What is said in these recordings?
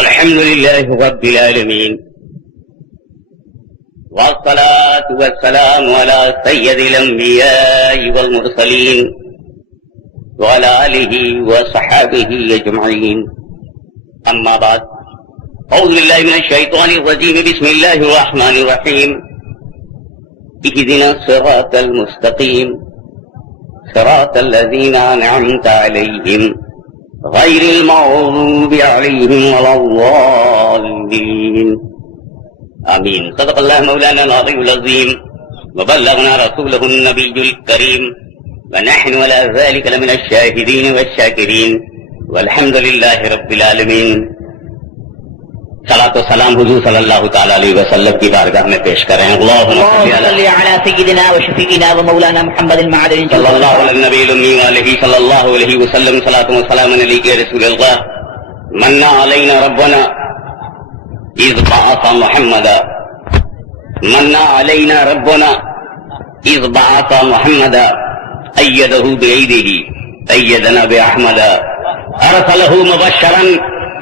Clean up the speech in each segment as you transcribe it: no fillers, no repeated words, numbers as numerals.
الحمد لله رب العالمين، والصلاة والسلام على سيد الأنبياء والمرسلين وعلى آله وصحابه أجمعين. أما بعد، أعوذ بالله من الشيطان الرجيم. بسم الله الرحمن الرحيم. اهدنا الصراط المستقيم صراط الذين أنعمت عليهم غير المغضوب عليهم ولا الضالين. آمين. صدق الله مولانا العظيم العظيم، وبلغنا رسوله النبي الكريم، ونحن على ذلك لمن الشاهدين والشاكرين، والحمد لله رب العالمين. صلاۃ و سلام حضور صلی اللہ تعالی علیہ وسلم کی بارگاہ میں پیش کریں. اللهم صل على سيدنا وشفيعنا ومولانا محمد المعدن صلی اللہ علیہ النبی الأمی وآلہ صلی اللہ علیہ وسلم. صلاۃ و سلام علیک یا رسول اللہ. من علینا ربنا اذ بعث محمدا، من علینا ربنا اذ بعث محمدا، ایدہ بأیدہ، ایدنا بأحمدا، ارسلہ مبشرا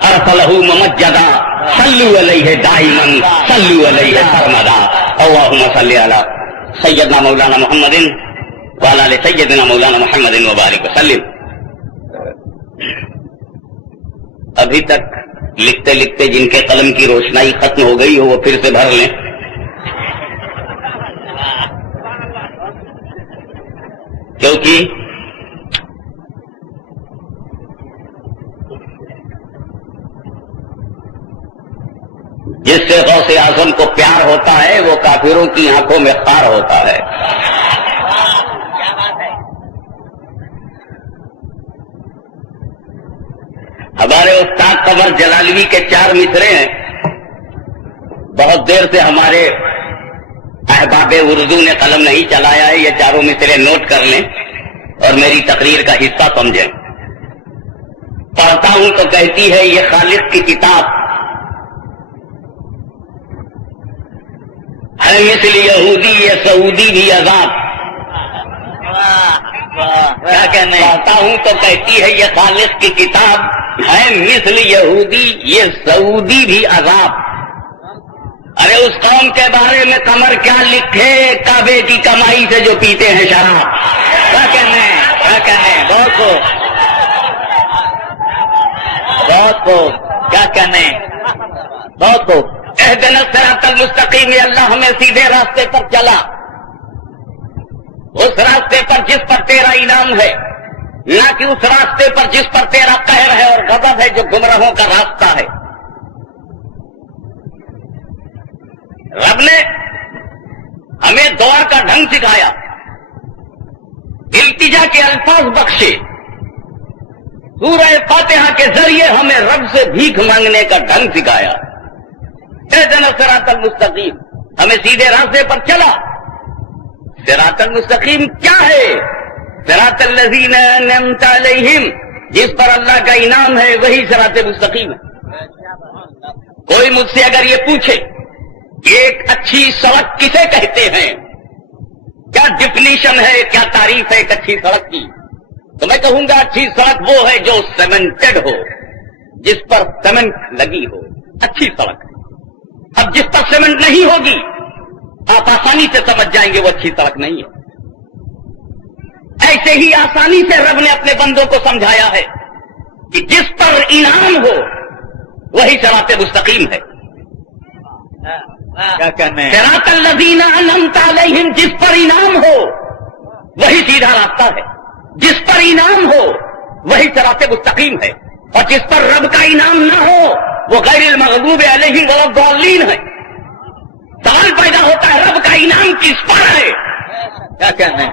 ارسلہ ممجدا، صلو علیہ دائما صلو علیہ سرمدا. اللہم صلی علی سیدنا مولانا محمد وعلی آل سیدنا مولانا محمد وبارک وسلم. ابھی تک لکھتے لکھتے جن کے قلم کی روشنائی ختم ہو گئی ہو وہ پھر سے بھر لیں. کیونکہ جس سے غوث اعظم کو پیار ہوتا ہے وہ کافروں کی آنکھوں میں خار ہوتا ہے. ہمارے استاد قمر جلالوی کے 4 مصرے ہیں. بہت دیر سے ہمارے احباب اردو نے قلم نہیں چلایا ہے. یہ 4 مصرے نوٹ کر لیں اور میری تقریر کا حصہ سمجھیں. پڑھتا ہوں تو کہتی ہے یہ خالق کی کتاب ہے، مثل یہودی یہ سعودی بھی عذاب. کیا کہنے پڑھتا ہوں تو کہتی ہے یہ خالق کی کتاب ہے، مثل یہودی یہ سعودی بھی عذاب. ارے اس قوم کے بارے میں قمر کیا لکھے، کعبے کی کمائی سے جو پیتے ہیں شراب. کیا کہنے بہت کو کیا کہنے بہت کو. اہدنا الصراط المستقیم، اللہ ہمیں سیدھے راستے پر چلا، اس راستے پر جس پر تیرا انعام ہے، نہ کہ اس راستے پر جس پر تیرا قہر ہے اور غضب ہے جو گمراہوں کا راستہ ہے. رب نے ہمیں دعا کا ڈھنگ سکھایا، التجا کے الفاظ بخشے. سورہ فاتحہ کے ذریعے ہمیں رب سے بھیک مانگنے کا ڈھنگ سکھایا. اہدنا الصراط المستقیم، ہمیں سیدھے راستے پر چلا. صراط المستقیم کیا ہے؟ صراط الذین انعمت علیہم، جس پر اللہ کا انعام ہے وہی صراط مستقیم ہے. کوئی مجھ سے اگر یہ پوچھے ایک اچھی سڑک کسے کہتے ہیں، کیا ڈیفینیشن ہے، کیا تعریف ہے ایک اچھی سڑک کی، تو میں کہوں گا اچھی سڑک وہ ہے جو سیمنٹڈ ہو، جس پر سیمنٹ لگی ہو، اچھی سڑک. اب جس پر سیمنٹ نہیں ہوگی آپ آسانی سے سمجھ جائیں گے وہ اچھی سڑک نہیں ہے. ایسے ہی آسانی سے رب نے اپنے بندوں کو سمجھایا ہے کہ جس پر انعام ہو وہی صراط مستقیم ہے. کیا کہنے صراط الذین انعمت علیہم، جس پر انعام ہو وہی سیدھا راستہ ہے، جس پر انعام ہو وہی صراط مستقیم ہے. اور جس پر رب کا انعام نہ ہو وہ غیر المغضوب علیہم ولا الضالین ہے. سوال پیدا ہوتا ہے رب کا انعام کس پر ہے؟ کیا کہنے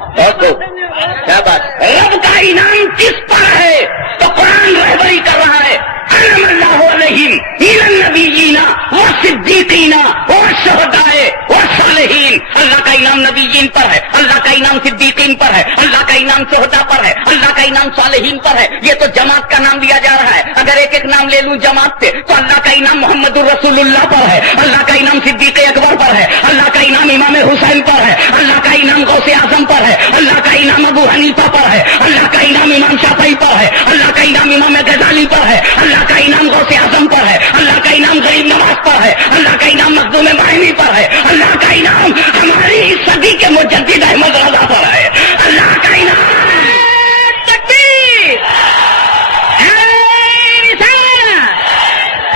کیا بات، رب کا انعام کس پر ہے؟ تو قرآن رہبری کر رہا ہے، انعم اللہ علیہم من النبیین والصدیقین والشہداء والصالحین صالحین، اللہ کا انعام نبیین پر ہے، اللہ کا انعام صدیقین پر ہے، اللہ کا انعام شہداء پر ہے، اللہ کا انعام صالحین پر ہے۔ یہ تو جماعت کا نام لیا جا رہا ہے، اگر ایک ایک نام لے لوں جماعت سے تو اللہ کا انعام محمد الرسول اللہ پر ہے، اللہ کا انعام صدیق اکبر پر ہے، اللہ کا انعام امام حسین پر ہے، اللہ کا انعام غوث اعظم پر ہے، اللہ کا انعام ابو حنیفہ پر ہے، اللہ کا انعام امام شافعی پر ہے، اللہ کا انعام امام غزالی پر ہے، اللہ کا انعام غوث اعظم پر ہے، اللہ کا انعام غریب نواز پر ہے، اللہ کا انعام مخدوم معنوی پر ہے، اللہ کا انعام ہماری صدی کے مجدد احمد رضا پر ہے، اللہ کا انعام تکبیر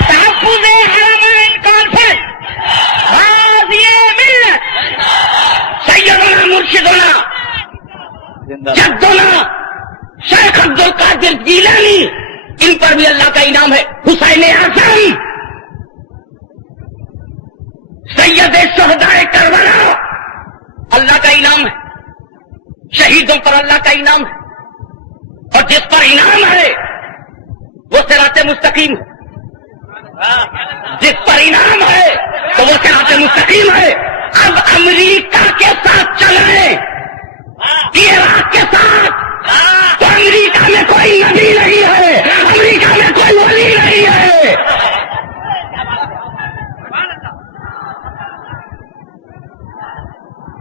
تحفظ حرمین کانفرنس غازی ملت سیدنا مرشدنا جدنا شیخ عبد القادر جیلانی، ان پر بھی اللہ کا انعام ہے۔ حسین اعظم سید شہدائے کربلا، اللہ کا انعام ہے۔ شہیدوں پر اللہ کا انعام ہے، اور جس پر انعام ہے وہ صراط مستقیم ہے، جس پر انعام ہے تو وہ صراط مستقیم ہے۔ اب امریکہ کے ساتھ چلیں، عراق کے ساتھ، تو امریکہ میں کوئی نبی نہیں ہے، امریکہ میں کوئی ولی نہیں ہے۔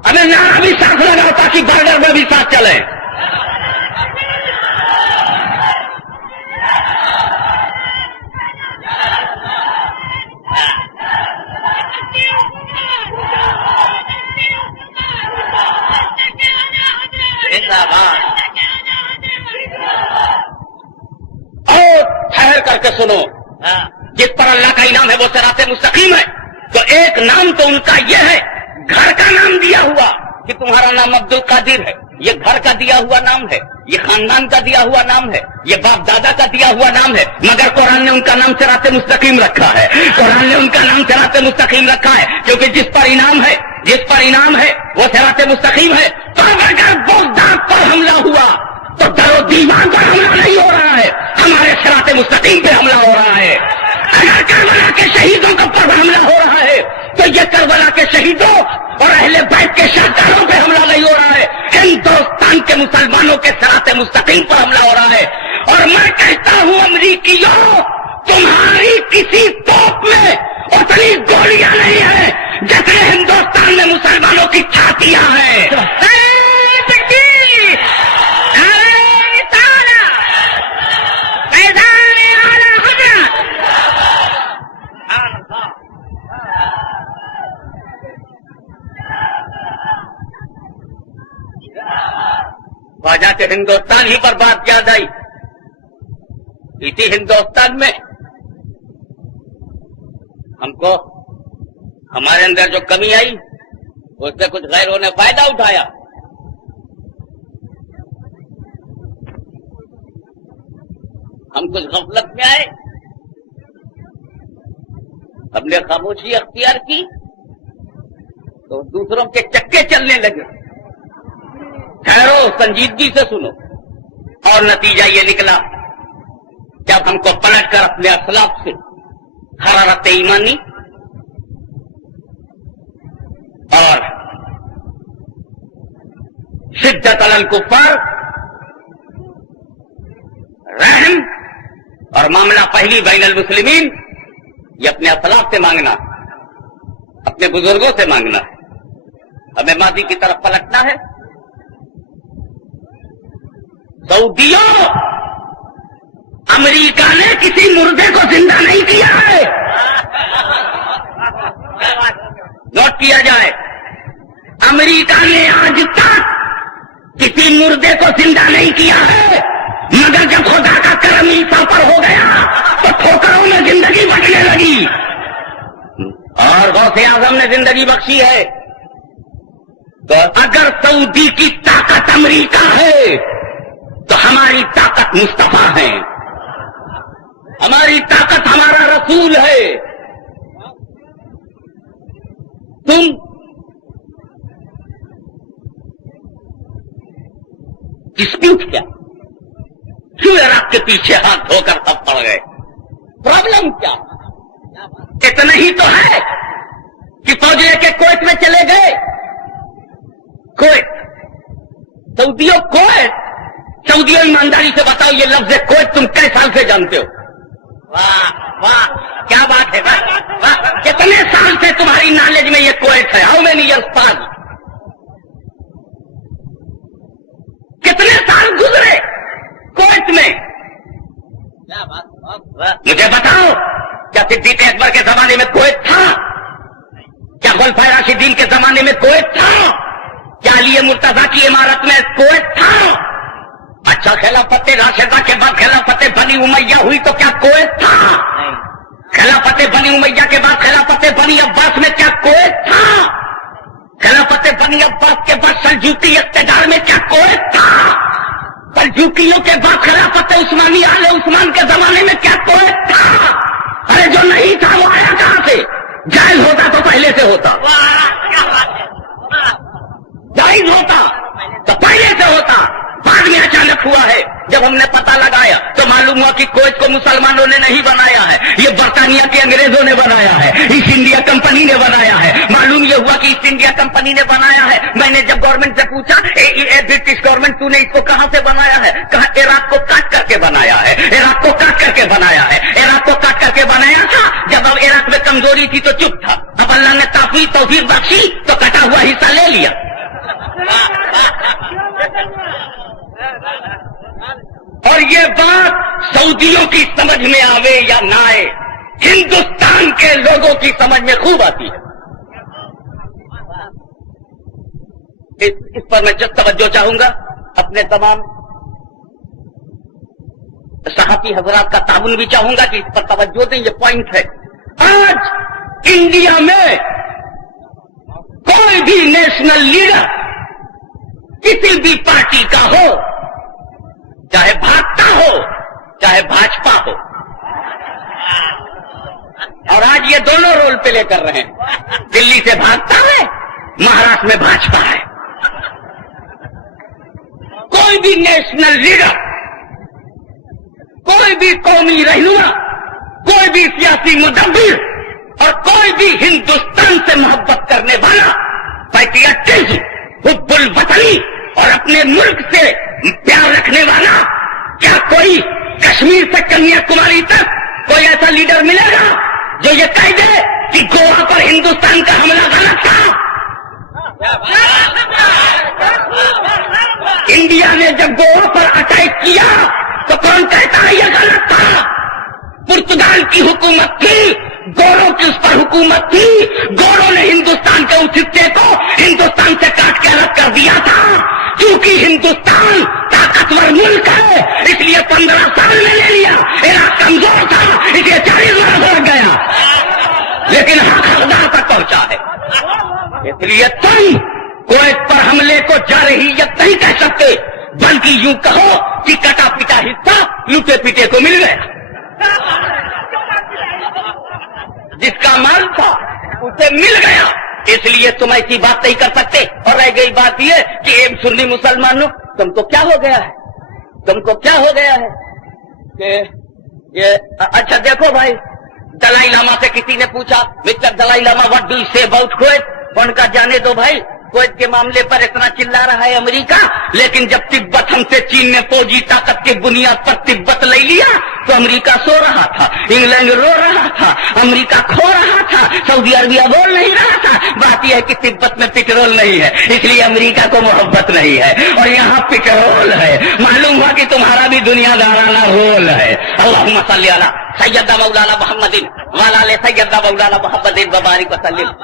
ہمیں نعرہ بھی ساتھ لگاؤ تاکہ بارڈر میں بھی ساتھ چلیں۔ اور ٹھہر کر کے سنو، جس پر اللہ کا انعام ہے وہ صراط مستقیم ہے، تو ایک نام تو ان کا یہ ہے، گھر کا نام دیا ہوا کہ تمہارا نام عبد القادر ہے، یہ گھر کا دیا ہوا نام ہے، یہ خاندان کا دیا ہوا نام ہے، یہ باپ دادا کا دیا ہوا نام ہے، مگر قرآن نے ان کا نام صراط مستقیم رکھا ہے، قرآن نے ان کا نام صراط مستقیم رکھا ہے، کیونکہ جس پر انعام ہے، جس پر انعام ہے وہ صراط مستقیم ہے۔ تو اگر بغداد پر حملہ ہوا تو در و دیوار پر حملہ نہیں ہو رہا ہے، ہمارے صراط مستقیم پہ حملہ ہو رہا ہے۔ اگر کربلا کے شہیدوں کا پر حملہ ہو رہا ہے تو یہ کربلا کے شہیدوں اور اہل بیت کے شہداؤں پہ حملہ نہیں ہو رہا ہے، ہندوستان کے مسلمانوں کے صراط مستقیم پر حملہ ہو رہا ہے۔ اور میں کہتا ہوں امریکیوں، تمہاری کسی توپ میں اتنی گولیاں نہیں ہیں جتنے ہندوستان میں مسلمانوں کی چھاتیاں ہیں۔ خواجہ کے ہندوستان ہی پر بات یاد آئی، اسی ہندوستان میں ہم کو ہمارے اندر جو کمی آئی اس سے کچھ غیروں نے فائدہ اٹھایا۔ ہم کچھ غفلت میں آئے، ہم نے خاموشی اختیار کی تو دوسروں کے چکے چلنے لگے۔ ٹھہرو، سنجیدگی سے سنو، اور نتیجہ یہ نکلا جب ہم کو پلٹ کر اپنے اسلاف سے حرارت ایمانی اور شدت علی الکفار، رحم اور معاملہ پہلی بین المسلمین، یہ اپنے اسلاف سے مانگنا، اپنے بزرگوں سے مانگنا ہے۔ ہمیں ماضی کی طرف پلٹنا ہے۔ سعودیوں، امریکہ نے کسی مردے کو زندہ نہیں کیا ہے، نوٹ کیا جائے، امریکہ نے آج تک کسی مردے کو زندہ نہیں کیا ہے، مگر جب خدا کا کرم عیسیٰ پر ہو گیا تو ٹھوکروں میں زندگی بچنے لگی، اور غوث اعظم نے زندگی بخشی ہے۔ تو اگر سعودی کی طاقت امریکہ ہے تو ہماری طاقت مصطفیٰ ہے، ہماری طاقت ہمارا رسول ہے۔ تم ڈسپیوٹ کیا؟ کیوں عراق کے پیچھے ہاتھ دھو کر سب پڑ گئے؟ پرابلم کیا؟ اتنا ہی تو ہے कि फौज लेके कोयत में चले गए। कोयत, सऊदियों कोयत, सऊदियों ईमानदारी से बताओ ये लफ्ज कोयत तुम कई साल से जानते हो? वाह वाह, क्या बात है, वाह वाह। कितने साल से तुम्हारी नॉलेज में ये कोयत है? हाउ मेनी ईयर्स पास? कितने साल गुजरे कोयत में? क्या बात, मुझे बताओ, क्या सिद्दीक अकबर के जमाने में कोयत था? क्या खुलफाए राशिदीन के जमाने में कोयत था? क्या अली मुर्तजा की इमारत में कोयत था? अच्छा, खिलाफत राशिदा के बाद खिलाफत बनी उमैया हुई तो क्या कोयत था? खिलाफत बनी उमैया के बाद खिलाफत बनी अब्बास में क्या कोयत था? खिलाफत बनी अब्बास के बाद सल्जूकी इक़्तिदार में क्या कोयत था? सल्जूकियों के बाद खिलाफत उस्मानी आले उस्मान के जमाने में क्या कोयत था? अरे जो नहीं था वो आया कहां से? जायज होता तो पहले से होता, जायज होता तो पहले से होता। बाद में अचानक हुआ है। जब हमने पता लगाया तो मालूम हुआ कि कोयत को मुसलमानों ने नहीं बनाया है, ये बरतानिया के अंग्रेजों ने बनाया है, ईस्ट इंडिया कंपनी ने बनाया है। मालूम ये हुआ कि ईस्ट इंडिया कंपनी ने बनाया है। मैंने जब गवर्नमेंट से पूछा, ब्रिटिश गवर्नमेंट तूने इसको कहां से बनाया है? कहा इराक को काट करके बनाया है, इराक को काट करके बनाया है, इराक को काट करके बनाया था। जब अब इराक में कमजोरी थी तो चुप था, अब अल्लाह ने तौफीक बख्शी तो कटा हुआ हिस्सा ले लिया। और ये बात सऊदियों की समझ में आवे या ना आए, हिंदुस्तान के लोगों की समझ में खूब आती है। इस पर मैं जब तवज्जो चाहूंगा, अपने तमाम सहाफी हजरात का ताबुन भी चाहूंगा कि इस पर तवज्जो दें। ये पॉइंट है, आज इंडिया में कोई भी नेशनल लीडर किसी भी पार्टी का हो, चाहे भाजपा हो चाहे भाजपा हो, और आज ये दोनों रोल प्ले कर रहे हैं। दिल्ली से भाजपा है, महाराष्ट्र में भाजपा है। कोई भी नेशनल लीडर, कोई भी कौमी रहनुमा, कोई भी सियासी मुदब्बिर और कोई भी हिंदुस्तान से मोहब्बत करने वाला, पैट्रियटिज्म, हुब्बुल वतनी और अपने मुल्क से प्यार रखने वाला, क्या कोई कश्मीर से कन्याकुमारी तक कोई ऐसा लीडर मिलेगा जो ये कह दे कि गोवा पर हिंदुस्तान का हमला गलत था? इंडिया ने जब गोवा पर अटैक किया तो कौन कहता है ये गलत था? पुर्तगाल की हुकूमत थी, गोरों की उस पर हुकूमत थी, गोरों ने हिंदुस्तान के उस हिस्से को हिंदुस्तान से काट के अलग कर दिया था। क्योंकि हिंदुस्तान ताकतवर मुल्क है, इसलिए 15 साल में ले लिया। इराक कमजोर था, इसलिए 40 वर्ष लग गया, लेकिन हक हकदार तक पहुंचा है। इसलिए तुम कोयत पर हमले को जारहियत नहीं कह सकते, बल्कि यूं कहो कि कटा पिटा हिस्सा लूटे पीटे को मिल गया। जिसका माल था उसे मिल गया, इसलिए तुम ऐसी बात नहीं कर सकते। और रह गई बात ये कि सुन्नी मुसलमानों, तुमको क्या हो गया है? तुमको क्या हो गया है कि ये अच्छा देखो भाई, दलाई लामा से किसी ने पूछा, mister Dalai Lama what do you say about Kuwait? उनका जाने दो भाई, कोयत के मामले पर इतना चिल्ला रहा है अमेरिका, लेकिन जब तिब्बत हमसे चीन ने फौजी ताकत के बुनियाद पर तिब्बत ले लिया तो अमेरिका सो रहा था, इंग्लैंड रो रहा था, अमेरिका खो रहा था, सऊदी अरबिया बोल नहीं रहा था। बात यह है कि तिब्बत में पेट्रोल नहीं है, इसलिए अमेरिका को मोहब्बत नहीं है, और यहाँ पेट्रोल है। मालूम हुआ कि तुम्हारा भी दुनियादाराना रोल है। अल्लाहुम्मा सल्ली अला सैयदना मौलाना मुहम्मदिन व अला सैयदना मौलाना मुहम्मदिन व बारिक वसल्लिम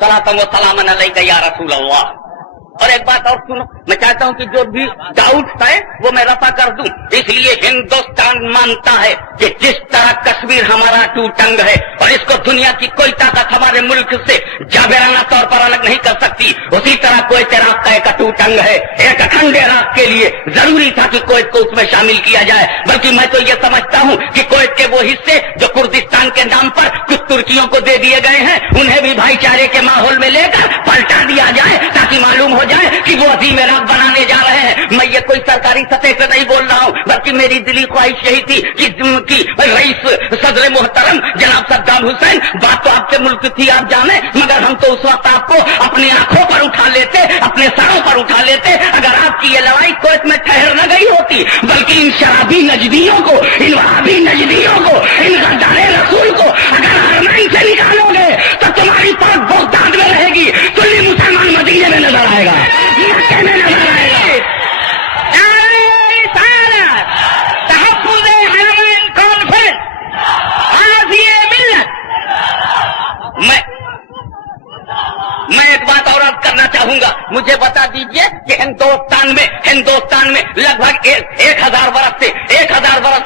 सलातन व सलामन अलैका या रसूल अल्लाह। और एक बात और सुनो, मैं चाहता हूं कि जो भी डाउट है वो मैं रफा कर दूं। इसलिए हिंदुस्तान मानता है कि जिस तरह कश्मीर हमारा टूटंग है और इसको दुनिया की कोई ताकत हमारे मुल्क से जाबराना तौर पर अलग नहीं कर सकती, उसी तरह कोयत इराक का एक टूटंग है। एक अखंड इराक के लिए जरूरी था कि कोयत को उसमें शामिल किया जाए। बल्कि मैं तो ये समझता हूं कि कोयत के वो हिस्से जो कुर्दिस्तान के नाम पर कुछ तुर्कियों को दे दिए गए हैं, उन्हें भी भाईचारे के माहौल में लेकर पलटा दिया जाए, ताकि मालूम हो जाए कि वो अजीम इराक बनाने जा रहे हैं। मैं ये कोई सरकारी सतह से नहीं बोल रहा हूँ, बल्कि मेरी दिली ख्वाहिश यही थी कि रईस सदर मोहतरम जनाब सद्दाम हुसैन, बात तो आपके मुल्क थी आप जाने, मगर हम तो उस वक्त आपको अपनी आंखों पर उठा लेते, अपने सरों पर उठा लेते अगर आपकी ये लड़ाई कोर्ट में ठहर न गई होती, बल्कि इन शराबी नजदियों को, इन वहाबी नजदियों को, इन गद्दारे रसूल को अगर हरमैन से निकालोगे तो तुम्हारी पग बगदाद में रहेगी, सुन्नी मुसलमान मदीने में नजर आएगा, मक्के में नजर आएगा। मैं एक बात और अर्ज करना चाहूंगा, मुझे बता दीजिए कि हिंदुस्तान में लगभग 1000 बरस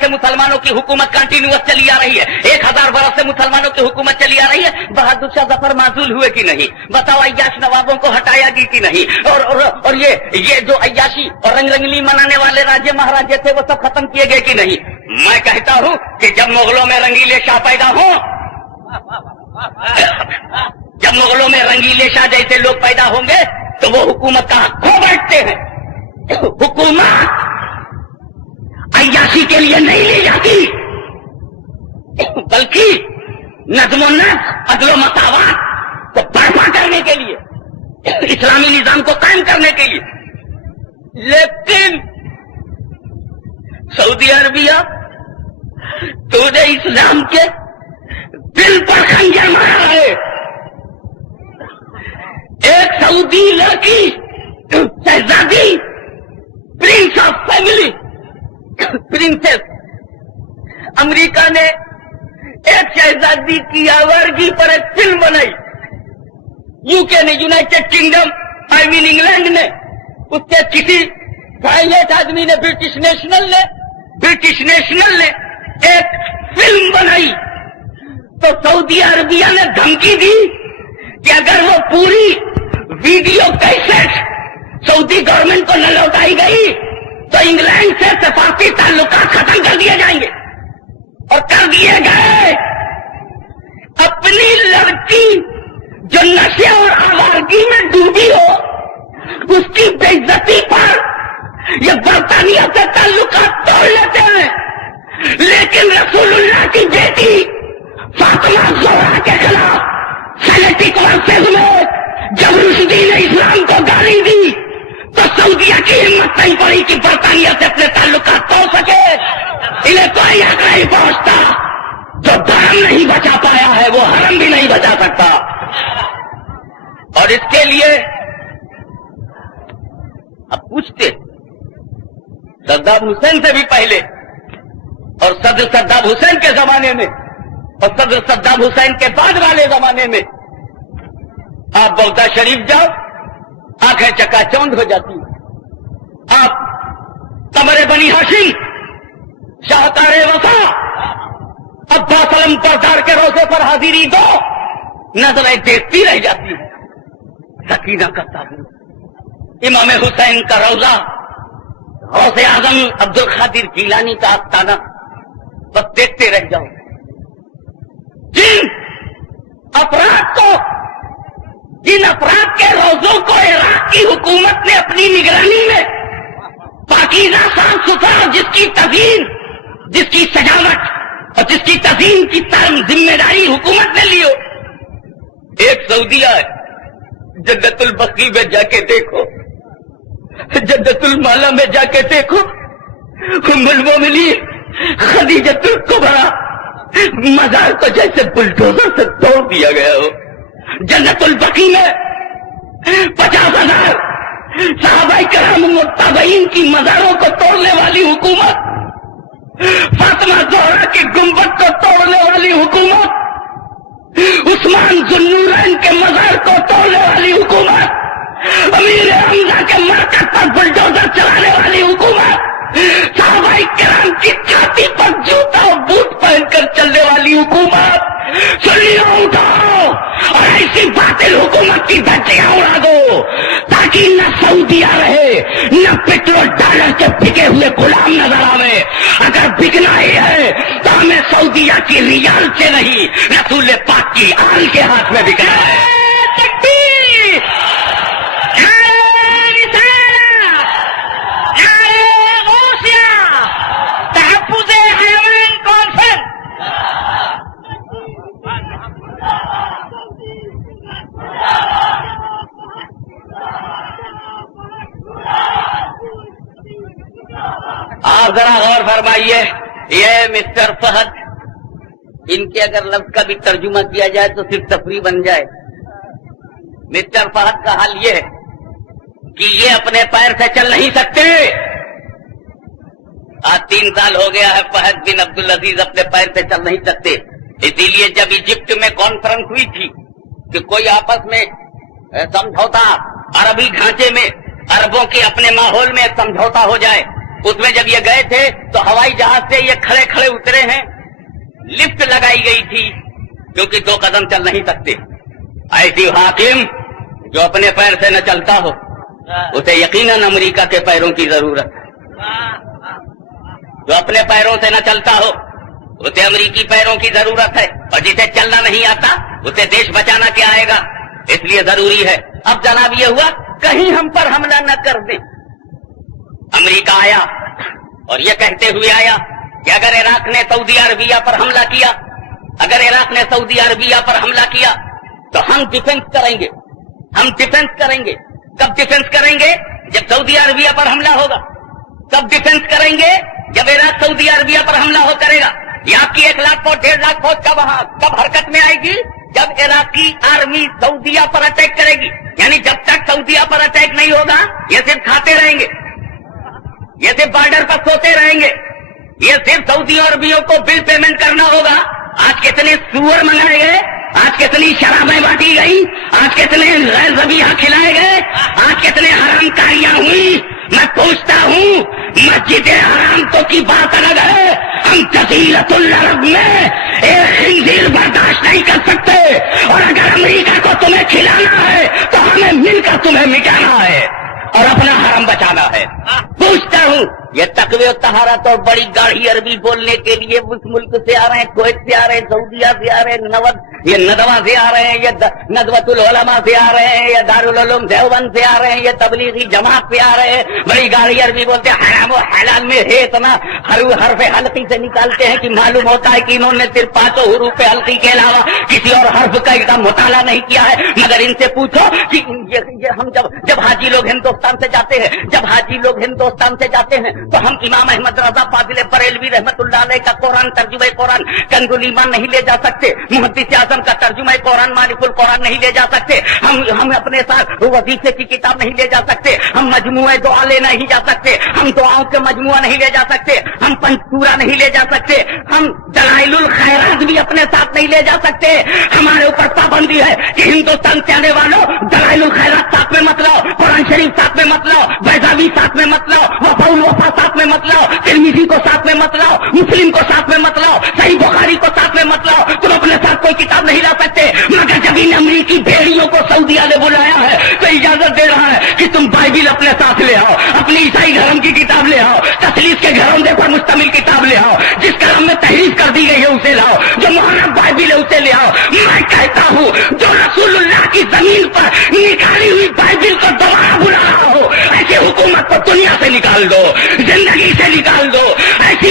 से मुसलमानों की हुकूमत कंटिन्यूअस चली आ रही है, 1000 बरस से मुसलमानों की हुकूमत चली आ रही है। बहादुर शाह जफर माजूल हुए कि नहीं, बताओ अय्याश नवाबों को हटाया गई कि नहीं, और ये जो अय्याशी और रंगरंगली मनाने वाले राजे महाराजे थे वो सब खत्म किए गए कि नहीं। मैं कहता हूं कि जब मुगलों में रंगीले शाह पैदा हो, जब मुगलों में रंगीले शाह जैसे लोग पैदा होंगे तो वो हुकूमत कहां खो बैठते हैं। हुकूमत अय्याशी के लिए नहीं ली जाती, बल्कि नज़्म-ओ-नस्क, अदल-ओ-मसावात को बर्पा करने के लिए, इस्लामी निजाम को कायम करने के लिए। लेकिन सऊदी अरबिया, तूने इस्लाम के दिल पर खंजर मारा है। एक सऊदी लड़की, शहजादी, Prince of family, princess, America ने एक शहजादी की आवारगी पर एक फिल्म बनाई। यूके ने, United kingdom, I mean England ने, उसके किसी पायलट आदमी ने, ब्रिटिश नेशनल ने एक फिल्म बनाई। तो सऊदी अरबिया ने धमकी दी कि अगर वो पूरी वीडियो कैसेट सऊदी गवर्नमेंट को न लौटाई गई तो इंग्लैंड से सफारती ताल्लुकात खत्म कर दिए जाएंगे, और कर दिए गए। अपनी लड़की जो नशे और आवारगी में डूबी हो, उसकी बेइज्जती पर ये बरतानिया से ताल्लुकात तोड़ लेते हैं। लेकिन रसूलुल्लाह की बेटी फातिमा ज़ोहरा के खिलाफ सेनेटिक वर्सेस में जब रुश्दी ने इस्लाम को गाली दी तो सऊदिया की हिम्मत नहीं पड़ी कि बरतानिया से अपने ताल्लुकात तोड़ सके। इन्हें कोई हक नहीं पहुंचता, जो धर्म नहीं बचा पाया है वो हरम भी नहीं बचा सकता। और इसके लिए अब पूछते सद्दाम हुसैन से भी पहले और सदर सद्दाम हुसैन के जमाने में और सदर सद्दाम हुसैन के बाद वाले जमाने में आप बगदाद शरीफ जाओ, आंखें चकाचौंध हो जाती। आप कमरे बनी हाशिम, शाहकारे वफा, अब्बास अलम परदार के रोजे पर हाजिरी दो, नजरें देखती रह जाती है। सकीना का ताबूत, इमाम हुसैन का रौजा, गौसे आजम अब्दुल खादिर गीलानी का आस्ताना, बस देखते रह जाओ। जिन अपराध के रोजों को इराक की हुकूमत ने अपनी निगरानी में पाकीज़ा, साफ सुथरा, जिसकी तज़ीन, जिसकी सजावट और जिसकी तज़ीन की जिम्मेदारी हुकूमत ने ली हो। एक सऊदिया है, जन्नतुल बकी में जाके देखो, जन्नतुल माला में जाके देखो, उम्मुल मोमिनीन खदीजतुल कुबरा मजार को जैसे बुलडोजर से तोड़ दिया गया हो। जन्नतुल बकी में 50,000 सहाबाए किराम मुत्तबईन की मजारों को तोड़ने वाली हुकूमत, फातिमा ज़ोहरा के गुंबद को तोड़ने वाली हुकूमत, उस्मान ज़ुन्नूरैन के मजार को तोड़ने वाली हुकूमत, अमीर हमजा के मरकज पर बुलडोजर चलाने वाली हुकूमत, सहाबाए किराम की छाती पर जूता और बूट पहनकर चलने वाली हुकूमत। सुनियो, उठाओ और ऐसी बातिल हुकूमत की धज्जियां उड़ा दो ताकि न सऊदिया रहे, न पेट्रोल डॉलर के बिके हुए गुलाम नजर आवे। अगर बिकना ही है तो हमें सऊदिया की रियाल से नहीं, रसूल पाक की आल के हाथ में बिकना है। तकबीर! नारे रिसालत! नारे اب ذرا غور فرمائیے، یہ مسٹر فہد، ان کے اگر لفظ کا بھی ترجمہ کیا جائے تو صرف تفریح بن جائے۔ مسٹر فہد کا حال یہ ہے کہ یہ اپنے پیر سے چل نہیں سکتے۔ آج 3 سال ہو گیا ہے فہد بن عبدالعزیز اپنے پیر سے چل نہیں سکتے۔ اسی لیے جب ایجپٹ میں کانفرنس ہوئی تھی کہ کوئی آپس میں سمجھوتا عربی ڈھانچے میں، عربوں کے اپنے ماحول میں سمجھوتا ہو جائے، اس میں جب یہ گئے تھے تو ہوائی جہاز سے یہ کھڑے کھڑے اترے ہیں، لفٹ لگائی گئی تھی کیونکہ 2 قدم چل نہیں سکتے۔ ایسی حاکم جو اپنے پیر سے نہ چلتا ہو اسے یقیناً امریکہ کے پیروں کی ضرورت ہے۔ جو اپنے پیروں سے نہ چلتا ہو اسے امریکی پیروں کی ضرورت ہے، اور جسے چلنا نہیں آتا اسے دیش بچانا کیا آئے گا، اس لیے ضروری ہے۔ اب جناب یہ ہوا کہیں ہم پر حملہ نہ کر دیں۔ امریکہ آیا اور یہ کہتے ہوئے آیا کہ اگر عراق نے سعودی عربیہ پر حملہ کیا، اگر عراق نے سعودی عربیہ پر حملہ کیا تو ہم ڈیفنس کریں گے، ہم ڈیفنس کریں گے۔ کب ڈیفنس کریں گے؟ جب سعودی عربیہ پر حملہ ہوگا۔ کب ڈیفنس کریں گے؟ جب عراق سعودی عربیہ پر حملہ ہو کرے گا۔ یہ آپ کی 1 لاکھ فوج 1.5 لاکھ فوج کب حرکت میں آئے گی؟ جب عراقی آرمی سعودیہ پر اٹیک کرے گی۔ یعنی جب تک سعودیہ پر اٹیک نہیں ہوگا یہ صرف کھاتے رہیں گے، یہ صرف بارڈر پر سوتے رہیں گے، یہ صرف سعودی عربیوں کو بل پیمنٹ کرنا ہوگا۔ آج کتنے سور منگائے گئے، آج کتنی شرابیں بانٹی گئی، آج کتنے غیر ذبیحہ کھلائے گئے، آج کتنے حرام کاریاں ہوئی۔ میں پوچھتا ہوں مسجد حرام تو کی بات الگ ہے، ہم جزیرۃ العرب میں ایک خنزیر برداشت نہیں کر سکتے، اور اگر امریکہ کو تمہیں کھلانا ہے تو ہمیں مل کر تمہیں مٹانا ہے اور اپنا حرم بچانا ہے۔ پوچھتا ہوں یہ تقوی و طہارت اور بڑی گاڑھی عربی بولنے کے لیے اس ملک سے آ رہے ہیں، کویت سے آ رہے ہیں، سعودیہ سے آ رہے ہیں، یہ ندوہ سے آ رہے ہیں، یہ ندوۃ العلماء سے آ رہے ہیں، یہ دارالعلوم دیوبند سے آ رہے ہیں، یہ تبلیغی جماعت سے آ رہے ہیں، بڑی گاڑھی عربی بولتے ہیں۔ حرام و حلال میں ہے اتنا حرف حلقی سے نکالتے ہیں کہ معلوم ہوتا ہے کہ انہوں نے صرف 5 حروف حلقی کے علاوہ کسی اور حرف کا ایک دم مطالعہ نہیں کیا ہے۔ مگر ان سے پوچھو کہ ہم جب حاجی لوگ ہندوستان سے جاتے ہیں، جب حاجی لوگ ہندوستان سے جاتے ہیں تو ہم امام احمد رضا فاضل بریلوی رحمت اللہ علیہ کا قرآن ترجمہ قرآن کنز الایمان نہیں لے جا سکتے، محدث اعظم کا ترجمہ قرآن مالک القرآن نہیں لے جا سکتے، ہم اپنے ساتھ وظیفے کی کتاب نہیں لے جا سکتے، ہم مجموعہ دعا لے نہیں جا سکتے، ہم دعاؤں کے مجموعہ نہیں لے جا سکتے، ہم پنچورا نہیں لے جا سکتے، ہم دلائل الخیرات بھی اپنے ساتھ نہیں لے جا سکتے۔ ہمارے اوپر پابندی ہے کہ ہندوستان سے آنے والوں دلائل الخیرات ساتھ میں مت لاؤ، قرآن شریف ساتھ میں مت لاؤ، بیضاوی ساتھ میں مت لاؤ، وفا الوفا ساتھ میں مت لاؤ، ترمذی کو ساتھ میں مت لاؤ، مسلم کو ساتھ میں مت لاؤ، صحیح بخاری کو ساتھ میں مت لاؤ۔ تم اپنے ساتھ کوئی کتاب نہیں لا سکتے۔ مگر جب ان امریکی بھیڑیوں کو سعودیہ نے بلایا ہے تو اجازت دے رہا ہے کہ تم بائبل اپنے ساتھ لے آؤ، اپنی عیسائی دھرم کی کتاب لے آؤ، تثلیث کے گھروندے پر مشتمل کتاب لے آؤ، جس کلام میں تحریف کر دی گئی ہے اسے لاؤ، جو محرم بائبل ہے اسے لے آؤ۔ میں کہتا ہوں جو رسول اللہ کی زمین پر نکالی ہوئی بائبل کو دوبارہ بلا رہا ہو، ایسی حکومت کو دنیا سے نکال دو، زندگی سے نکال دو، ایسے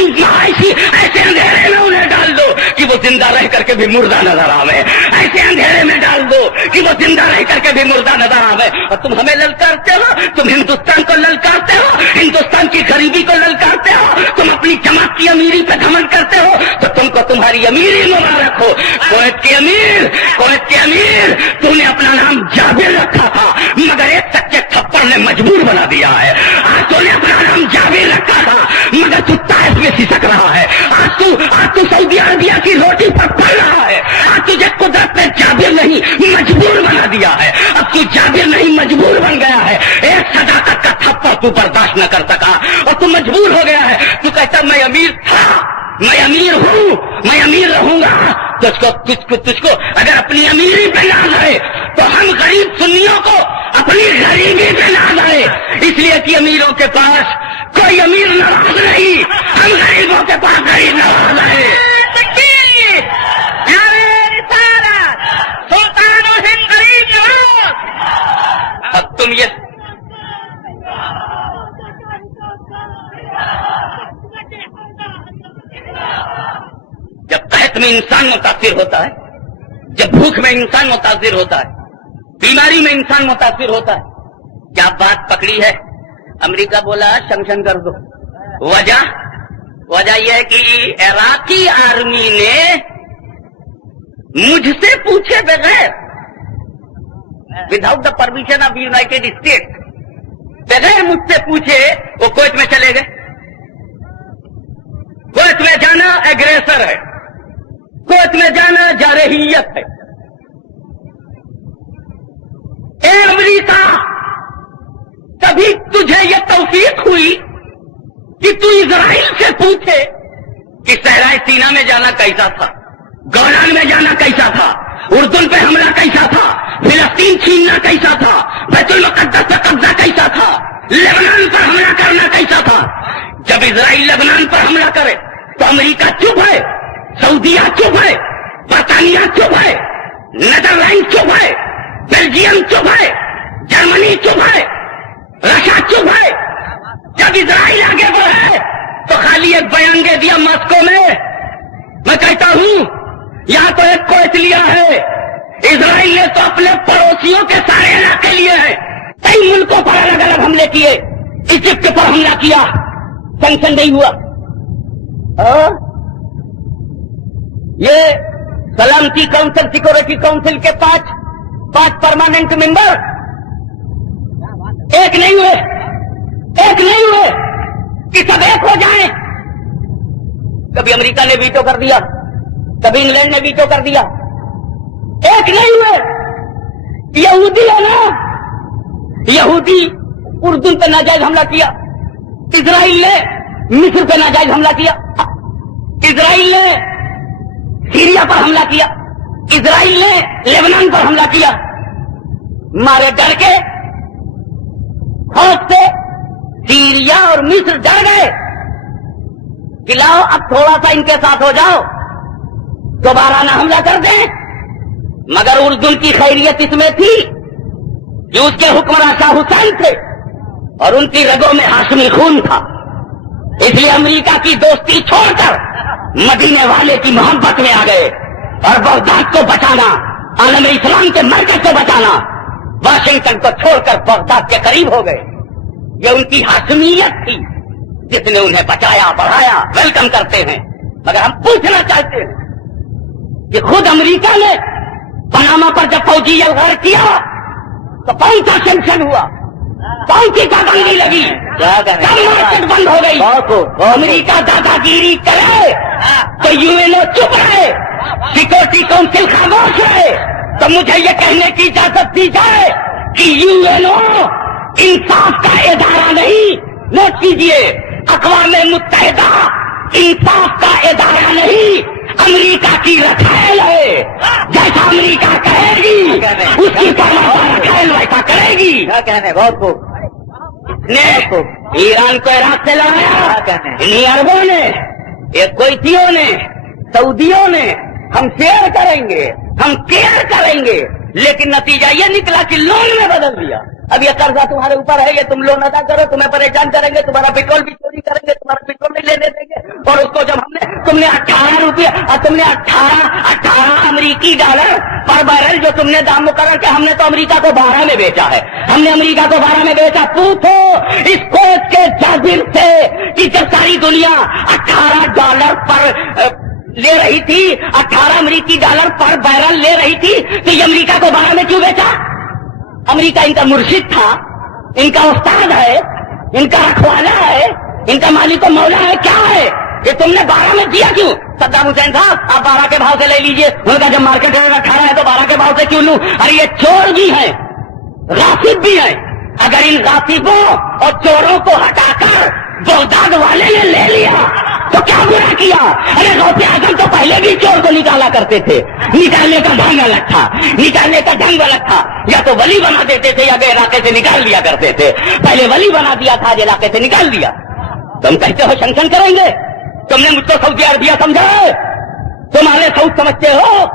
اندھیرے میں انہیں ڈال دو کہ وہ زندہ رہ کر کے بھی مردہ نظر آوے، ایسے اندھیرے میں ڈال دو کہ وہ زندہ رہ کر کے بھی مردہ نظر آوے۔ اور تم ہمیں للکارتے ہو، تم ہندوستان کو للکارتے ہو، ہندوستان کی غریبی کو للکارتے ہو، تم اپنی جماعت کی امیری پہ گھمنڈ کرتے ہو تو تم کو تمہاری امیری مبارک ہو۔ کویت کے امیر تو نے اپنا نام جابر رکھا تھا مگر ایک سچے تھپڑ نے مجبور بنا دیا ہے۔ آج تو نے اپنا نام جابر رکھا تھا مگر تو طائف میں سسک رہا ہے۔ آج تو سعودی عربیہ کی روٹی پر پل رہا ہے۔ آج تجھے قدرت نے جابر نہیں مجبور بنا دیا ہے۔ اب تو جابر نہیں مجبور بن گیا ہے۔ ایک صداقت کا تھپڑ تو برداشت نہ کر سکا اور تو مجبور ہو گیا ہے۔ تو کہتا میں امیر تھا، میں امیر ہوں، میں امیر رہوں گا۔ تجھ کو اگر اپنی امیری پہ ناز ہے تو ہم غریب سنیوں کو اپنی غریبی پہ ناز ہے، اس لیے کہ امیروں کے پاس کوئی امیر نواز نہیں، ہم غریبوں کے پاس غریب نواز ہے۔ سلطان حسین غریب نواز۔ اب تم یہ جب قحط میں انسان متاثر ہوتا ہے، جب بھوک میں انسان متاثر ہوتا ہے، بیماری میں انسان متاثر ہوتا ہے، کیا بات پکڑی ہے؟ امریکہ بولا سنکشن کر دو، وجہ وجہ یہ ہے کہ عراقی آرمی نے مجھ سے پوچھے بغیر without the permission of United state بغیر مجھ سے پوچھے وہ کویت میں چلے گئے. کویت میں جانا ایگریسر ہے, کویت میں جانا جارحیت ہے. اے امریکہ, کبھی تجھے یہ توفیق ہوئی کہ تو اسرائیل سے پوچھے کہ صحرائے سینا میں جانا کیسا تھا, گولان میں جانا کیسا تھا, اردن پہ حملہ کیسا تھا, فلسطین چھیننا کیسا تھا, بیت المقدس پہ قبضہ کیسا تھا, لبنان پر حملہ کرنا کیسا تھا. جب اسرائیل لبنان پر حملہ کرے تو امریکہ چپ ہے, سعودیہ چپ ہے, برطانیہ چپ ہے, نیدرلینڈ چپ ہے, بیلجیم چپ ہے, جرمنی چپ ہے, رشیا چپ ہے. جب اسرائیل آگے بڑھے تو خالی ایک بیان دے دیا ماسکو میں کہتا ہوں یہاں تو ایک کویت لیا ہے, اسرائیل نے تو اپنے پڑوسیوں کے سارے علاقے لیے ہیں. کئی ملکوں پر الگ الگ حملے کیے, ایجپٹ پر حملہ کیا, سینکشن نہیں ہوا. یہ سلامتی کونسل, سیکورٹی کونسل کے پانچ پرماننٹ ممبر ایک نہیں ہوئے کہ سب ایک ہو جائیں. کبھی امریکہ نے ویٹو کر دیا, کبھی انگلینڈ نے ویٹو کر دیا, ایک نہیں ہوئے. یہودی ہے نا, یہودی اردن پہ ناجائز حملہ کیا, اسرائیل نے مصر پہ ناجائز حملہ کیا, اسرائیل نے سیریا پر حملہ کیا, اسرائیل نے لیبنان پر حملہ کیا. مارے ڈر کے خوف سے سیریا اور مصر ڈر گئے کہ لاؤ اب تھوڑا سا ان کے ساتھ ہو جاؤ, دوبارہ نہ حملہ کر دیں. مگر اردن کی خیریت اس میں تھی کہ اس کے حکمراں شاہ حسین تھے اور ان کی رگوں میں ہاشمی خون تھا. اس لیے امریکہ کی دوستی چھوڑ کر مدینے والے کی محبت میں آ گئے اور بغداد کو بچانا, عالم اسلام کے مرکز کو بچانا, واشنگٹن کو چھوڑ کر بغداد کے قریب ہو گئے. یہ ان کی حاکمیت تھی جس نے انہیں بچایا, بڑھایا, ویلکم کرتے ہیں. مگر ہم پوچھنا چاہتے ہیں کہ خود امریکہ نے پاناما پر جب فوجی الغار کیا تو کون سا سینکشن ہوا, کون سی پابندی لگی, کب مارکیٹ بند ہو گئی. امریکہ دادا گیری کرے تو یو این او چپ رہے, سیکورٹی کونسل خاموش ہے. تو مجھے یہ کہنے کی اجازت دی جائے کہ یو این او انصاف کا ادارہ نہیں. نوٹ کیجیے, اقوام متحدہ انصاف کا ادارہ نہیں, امریکہ کی رکھائل ہے. جیسا امریکہ کہے گی اس کی رکھائل ویسا کرے گی. بہت خوب. نے ایران کو عراق سے لڑایا, انہیں عربوں نے, ایک کویتیوں نے, سعودیوں نے. ہم شیئر کریں گے, ہم کیئر کریں گے, لیکن نتیجہ یہ نکلا کہ لون میں بدل دیا. اب یہ قرضہ تمہارے اوپر ہے, یہ تم لون ادا کرو, تمہیں پریشان کریں گے, تمہارا پیٹرول بھی چوری کریں گے, تمہارا پیٹرول نہیں لینے دیں گے. اور اس کو جب تم نے 18 روپیہ, تم نے 18 امریکی ڈالر پر بیرل جو تم نے دام مقرر کیا, ہم نے تو امریکہ کو 12 میں بیچا ہے. ہم نے امریکہ کو 12 میں بیچا. پوچھو اس کویت کے جابر سے کہ جب ساری دنیا $18 پر لے رہی تھی, 18 امریکی ڈالر پر بیرل لے رہی تھی, تو یہ امریکہ کو 12 میں کیوں بیچا؟ امریکہ ان کا مرشد تھا, ان کا استاد ہے, ان کا رکھوالا ہے, ان کا مالک و مولا ہے. کیا ہے یہ تم نے 12 میں دیا کیوں؟ صدام حسین صاحب آپ 12 کے بھاؤ سے لے لیجئے. ان کا جب مارکیٹ ریٹ 18 ہے تو 12 کے بھاؤ سے کیوں لوں؟ ارے یہ چور بھی ہیں, غاصب بھی ہیں. اگر ان غاصبوں اور چوروں کو ہٹا کر بغداد والے نے لے لیا تو کیا برا کیا؟ ارے غوث اعظم تو پہلے بھی چور کو نکالا کرتے تھے, نکالنے کا ڈھنگ الگ تھا, نکالنے کا ڈھنگ الگ تھا. یا تو ولی بنا دیتے تھے یا علاقے سے نکال لیا کرتے تھے. پہلے ولی بنا دیا تھا, علاقے سے نکال دیا. تم کہتے ہو سینکشن کریں گے, تم نے مجھ کو سعودی عربیہ سمجھا ہے, تم آلے سعود سمجھتے ہو.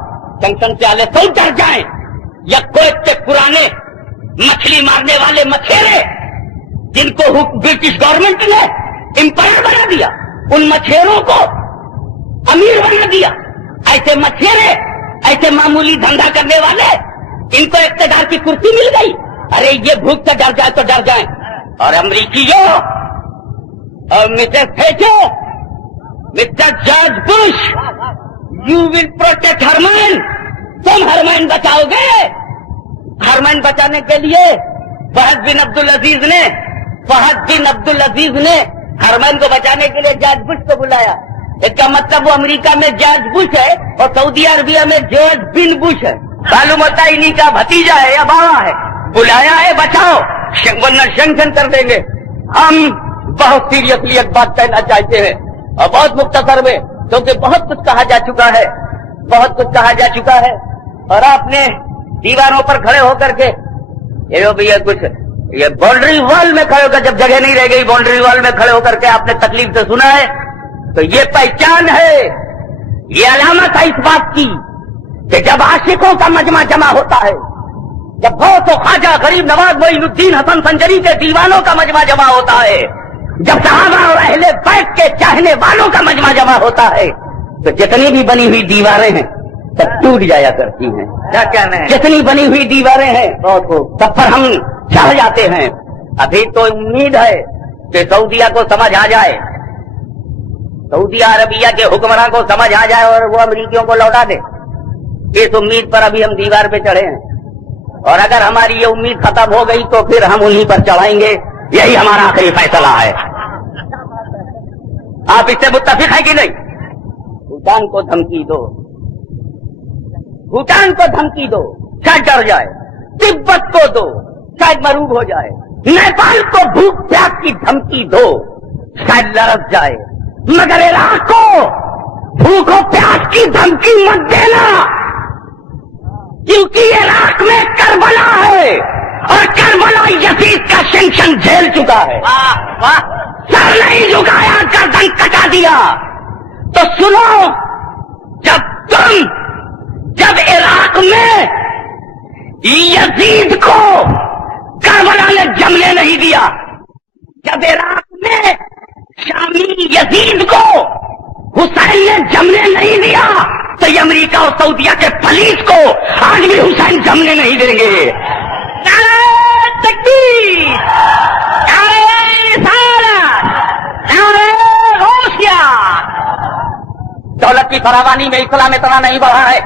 سینکشن سے آلے سعود ڈر جائیں. یا کویت کے پرانے مچھلی مارنے والے مچھیرے جن کو برٹش گورنمنٹ نے امپائر بنا دیا, ان مچھیروں کو امیر بنا دیا. ایسے مچھیرے, ایسے معمولی دھندا کرنے والے, ان کو اقتدار کی کرسی مل گئی. ارے یہ بھوک سے ڈر جائے تو ڈر جائیں. اور امریکیوں اور Mrs Thatcher mister George Bush, you will protect हरमैन। तुम हरमैन बचाओगे। हरमैन बचाने के लिए फहद बिन अब्दुल अजीज ने हरमैन को बचाने के लिए जॉर्ज बुश को बुलाया। इसका मतलब वो अमेरिका में जॉर्ज बुश है और सऊदी अरबिया में जॉर्ज बिन बुश है। मालूम होता है इन्हीं का भतीजा है या बाबा है। बुलाया है बचाओ, वरना सैंक्शन कर देंगे। हम बहुत सीरियसली एक बात कहना चाहते हैं और बहुत मुख्तसर में, क्योंकि बहुत कुछ कहा जा चुका है और आपने दीवारों पर खड़े होकर के ये जो भी है कुछ ये बाउंड्री वॉल में खड़े होकर, जब जगह नहीं रह गई बाउंड्री वॉल में खड़े होकर के आपने तकलीफ से सुना है, तो ये पहचान है, ये अलामत है इस बात की कि जब आशिकों का मजमा जमा होता है, जब गौस ख्वाजा गरीब नवाज मोइनुद्दीन हसन संजरी के दीवानों का मजमा जमा होता है, जब सहाबा और अहले बैत के चाहने वालों का मजमा जमा होता है, तो जितनी भी बनी हुई दीवारें हैं सब टूट जाया करती हैं। क्या कहना है? जितनी बनी हुई दीवारें हैं सब पर हम चढ़ जाते हैं। अभी तो उम्मीद है कि सऊदिया को समझ आ जाए, सऊदी अरबिया के हुक्मरान को समझ आ जाए और वो अमरीकियों को लौटा दे। इस उम्मीद पर अभी हम दीवार पे चढ़े हैं और अगर हमारी ये उम्मीद खत्म हो गई तो फिर हम उन्हीं पर चढ़ाएंगे। यही हमारा आखिरी फैसला है। आप इससे मुत्तफिक है कि नहीं? भूटान को धमकी दो, भूटान को धमकी दो, शायद डर जाए। तिब्बत को दो, शायद मरूब हो जाए। नेपाल को भूख प्यास की धमकी दो, शायद लड़क जाए। मगर इराक को भूख और प्यास की धमकी मत देना, क्योंकि इराक में करबला है और करबला यजीद का सैंक्शन झेल चुका है। सर नहीं झुकाया, गर्दन कटा दिया। तो सुनो, जब इराक में यजीद को करबला ने जमने नहीं दिया, जब इराक में शामी यजीद को हुसैन ने जमने नहीं दिया, तो ये अमेरिका और सऊदिया के पुलिस को आज भी हुसैन जमने नहीं देंगे। नारे तकबीर, नारे रिसालत, नारे गौसिया। दौलत की फरावानी में इस्लाम इतना नहीं बढ़ा है।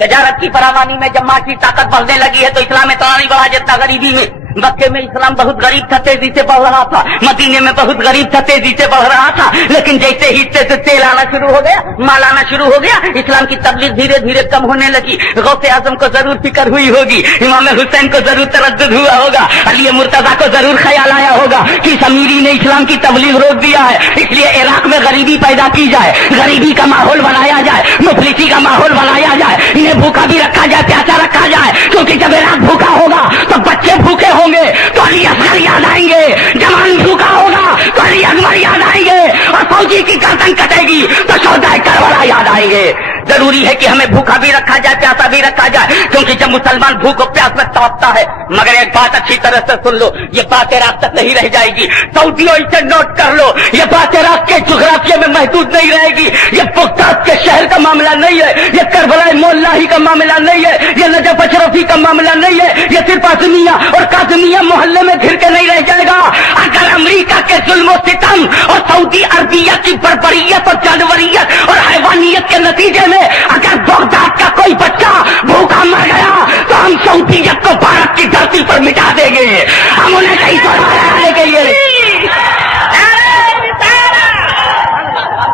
तजारत की फरावानी में जब माँ की ताकत बढ़ने लगी है तो इस्लाम इतना नहीं बढ़ा जितना गरीबी में। मक्के में इस्लाम बहुत गरीब था, तेजी से बढ़ रहा था। मदीने में बहुत गरीब था, तेजी से बढ़ रहा था। लेकिन जैसे ही तेल आना शुरू हो गया, माल आना शुरू हो गया, इस्लाम की तबलीग धीरे धीरे कम होने लगी। गौसे आजम को जरूर फिक्र हुई होगी, इमाम हुसैन को जरूर तरद्दुद हुआ होगा, अली मुर्तजा को जरूर ख्याल आया होगा कि इस अमीरी ने इस्लाम की तबलीग रोक दिया है, इसलिए इराक में गरीबी पैदा की जाए, गरीबी का माहौल बनाया जाए, मुफलिसी का माहौल बनाया जाए, इन्हें भूखा भी रखा जाए, प्यासा रखा जाए। क्योंकि जब इराक भूखा होगा तो बच्चे भूखे होंगे तो अली असगर याद आएंगे, जवान भूखा होगा तो अली अकबर याद आएंगे और फौजी की गर्दन कटेगी तो शोहदाए करबला याद आएंगे। जरूरी है कि हमें भूखा भी रखा जाए, प्यासा भी रखा जाए, क्योंकि जब मुसलमान भूख और प्यास में तड़पता है। मगर एक बात अच्छी तरह से सुन लो, ये बात इराक तक नहीं रह जाएगी। सऊदियों इसे नोट कर लो, ये बात इराक के जुग्राफिया में महदूद नहीं रहेगी। ये बगदाद के शहर का मामला नहीं है, ये करबला मोल्लाही का मामला नहीं है, ये नजफ अशरफी का मामला नहीं है, ये सिर्फ आजमिया और काजमिया मोहल्ले में घिर के नहीं रह जाएगा। अगर अमेरिका के जुल्म सितम और सऊदी अरबिया की बर्बरियत और जानवरियत और हैवानियत के नतीजे में अगर बगदाद का कोई बच्चा भूखा मर गया तो हम सऊदीयत को भारत की धरती पर मिटा देंगे। हम उन्हें कहीं छोड़ने के लिए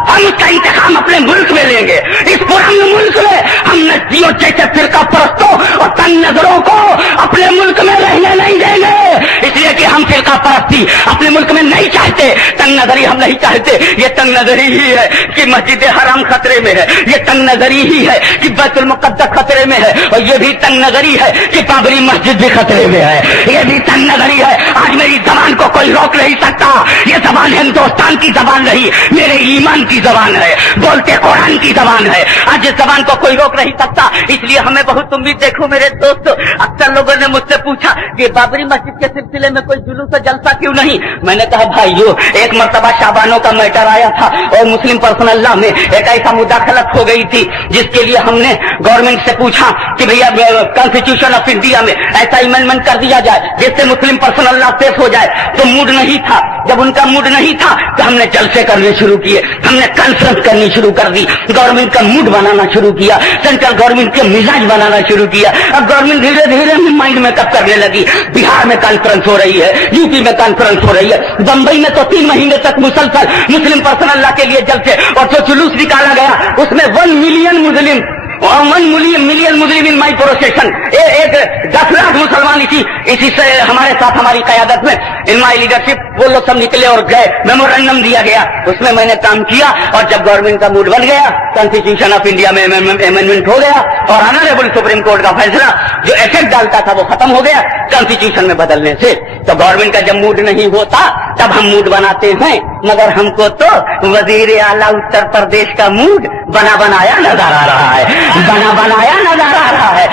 हम उसका इंतकाम अपने मुल्क में लेंगे। इस पुराने मुल्क में हम नस्लियों जैसे फिरका परस्तों और तंग नजरों को अपने मुल्क में रहने नहीं देंगे, इसलिए कि हम फिरका परस्ती अपने मुल्क में नहीं चाहते, तंग नजरी हम नहीं चाहते। ये तंग नजरी ही है कि मस्जिद हराम खतरे में है, ये तंग नजरी ही है कि बैतुल मुक़द्दस खतरे में है, और ये भी तंग नजरी है कि बाबरी मस्जिद भी खतरे में है। ये भी तंग नजरी है। आज मेरी जबान को कोई रोक नहीं सकता। ये जबान हिंदुस्तान की जबान नहीं, मेरे ईमान की जबान है, बोलते कुरान की जबान है। आज इस जबान को कोई रोक नहीं सकता, इसलिए हमें बहुत उम्मीद। देखो मेरे दोस्तों, अक्सर लोगों ने मुझसे पूछा कि बाबरी मस्जिद के सिलसिले में कोई जुलूस और जलसा क्यों नहीं। मैंने कहा भाइयों, एक मरतबा शाबानों का मैटर आया था और मुस्लिम पर्सनल लॉ में एक ऐसा मुदाखलत हो गई थी जिसके लिए हमने गवर्नमेंट से पूछा कि भैया कॉन्स्टिट्यूशन ऑफ इंडिया में ऐसा अमेंडमेंट कर दिया जाए जिससे मुस्लिम पर्सनल लॉ पेश हो जाए। तो मूड नहीं था। जब उनका मूड नहीं था तो हमने जलसे करने शुरू किए, हमने कॉन्फ्रेंस करनी शुरू कर दी, गवर्नमेंट का मूड बनाना शुरू किया, सेंट्रल गवर्नमेंट के मिजाज बनाना शुरू किया। अब गवर्नमेंट धीरे धीरे माइंड मेकअप करने लगी। बिहार में कॉन्फ्रेंस हो रही है, यूपी में कॉन्फ्रेंस हो रही है, बंबई में तो 3 महीने तक मुसलसल मुस्लिम पर्सनल लॉ के लिए जलसे और जो जुलूस निकाला गया उसमें 1 मिलियन मुस्लिम और 1 मिलियन मुस्लिम इन माई प्रोसेशन, एक 10 लाख मुसलमान इसी से हमारे साथ हमारी क़यादत में इन माई लीडरशिप वो लोग सब निकले और गए। मेमोरेंडम दिया गया, उसमें मैंने काम किया और जब गवर्नमेंट का मूड बन गया कॉन्स्टिट्यूशन ऑफ इंडिया में अमेंडमेंट हो गया और ऑनरेबल सुप्रीम कोर्ट का फैसला जो इफेक्ट डालता था वो खत्म हो गया कॉन्स्टिट्यूशन में बदलने से। तो गवर्नमेंट का जब मूड नहीं होता तब हम मूड बनाते हैं, मगर हमको तो वजीर आला उत्तर प्रदेश का मूड बना बनाया नजर आ रहा है, बना बनाया नजर आ रहा है।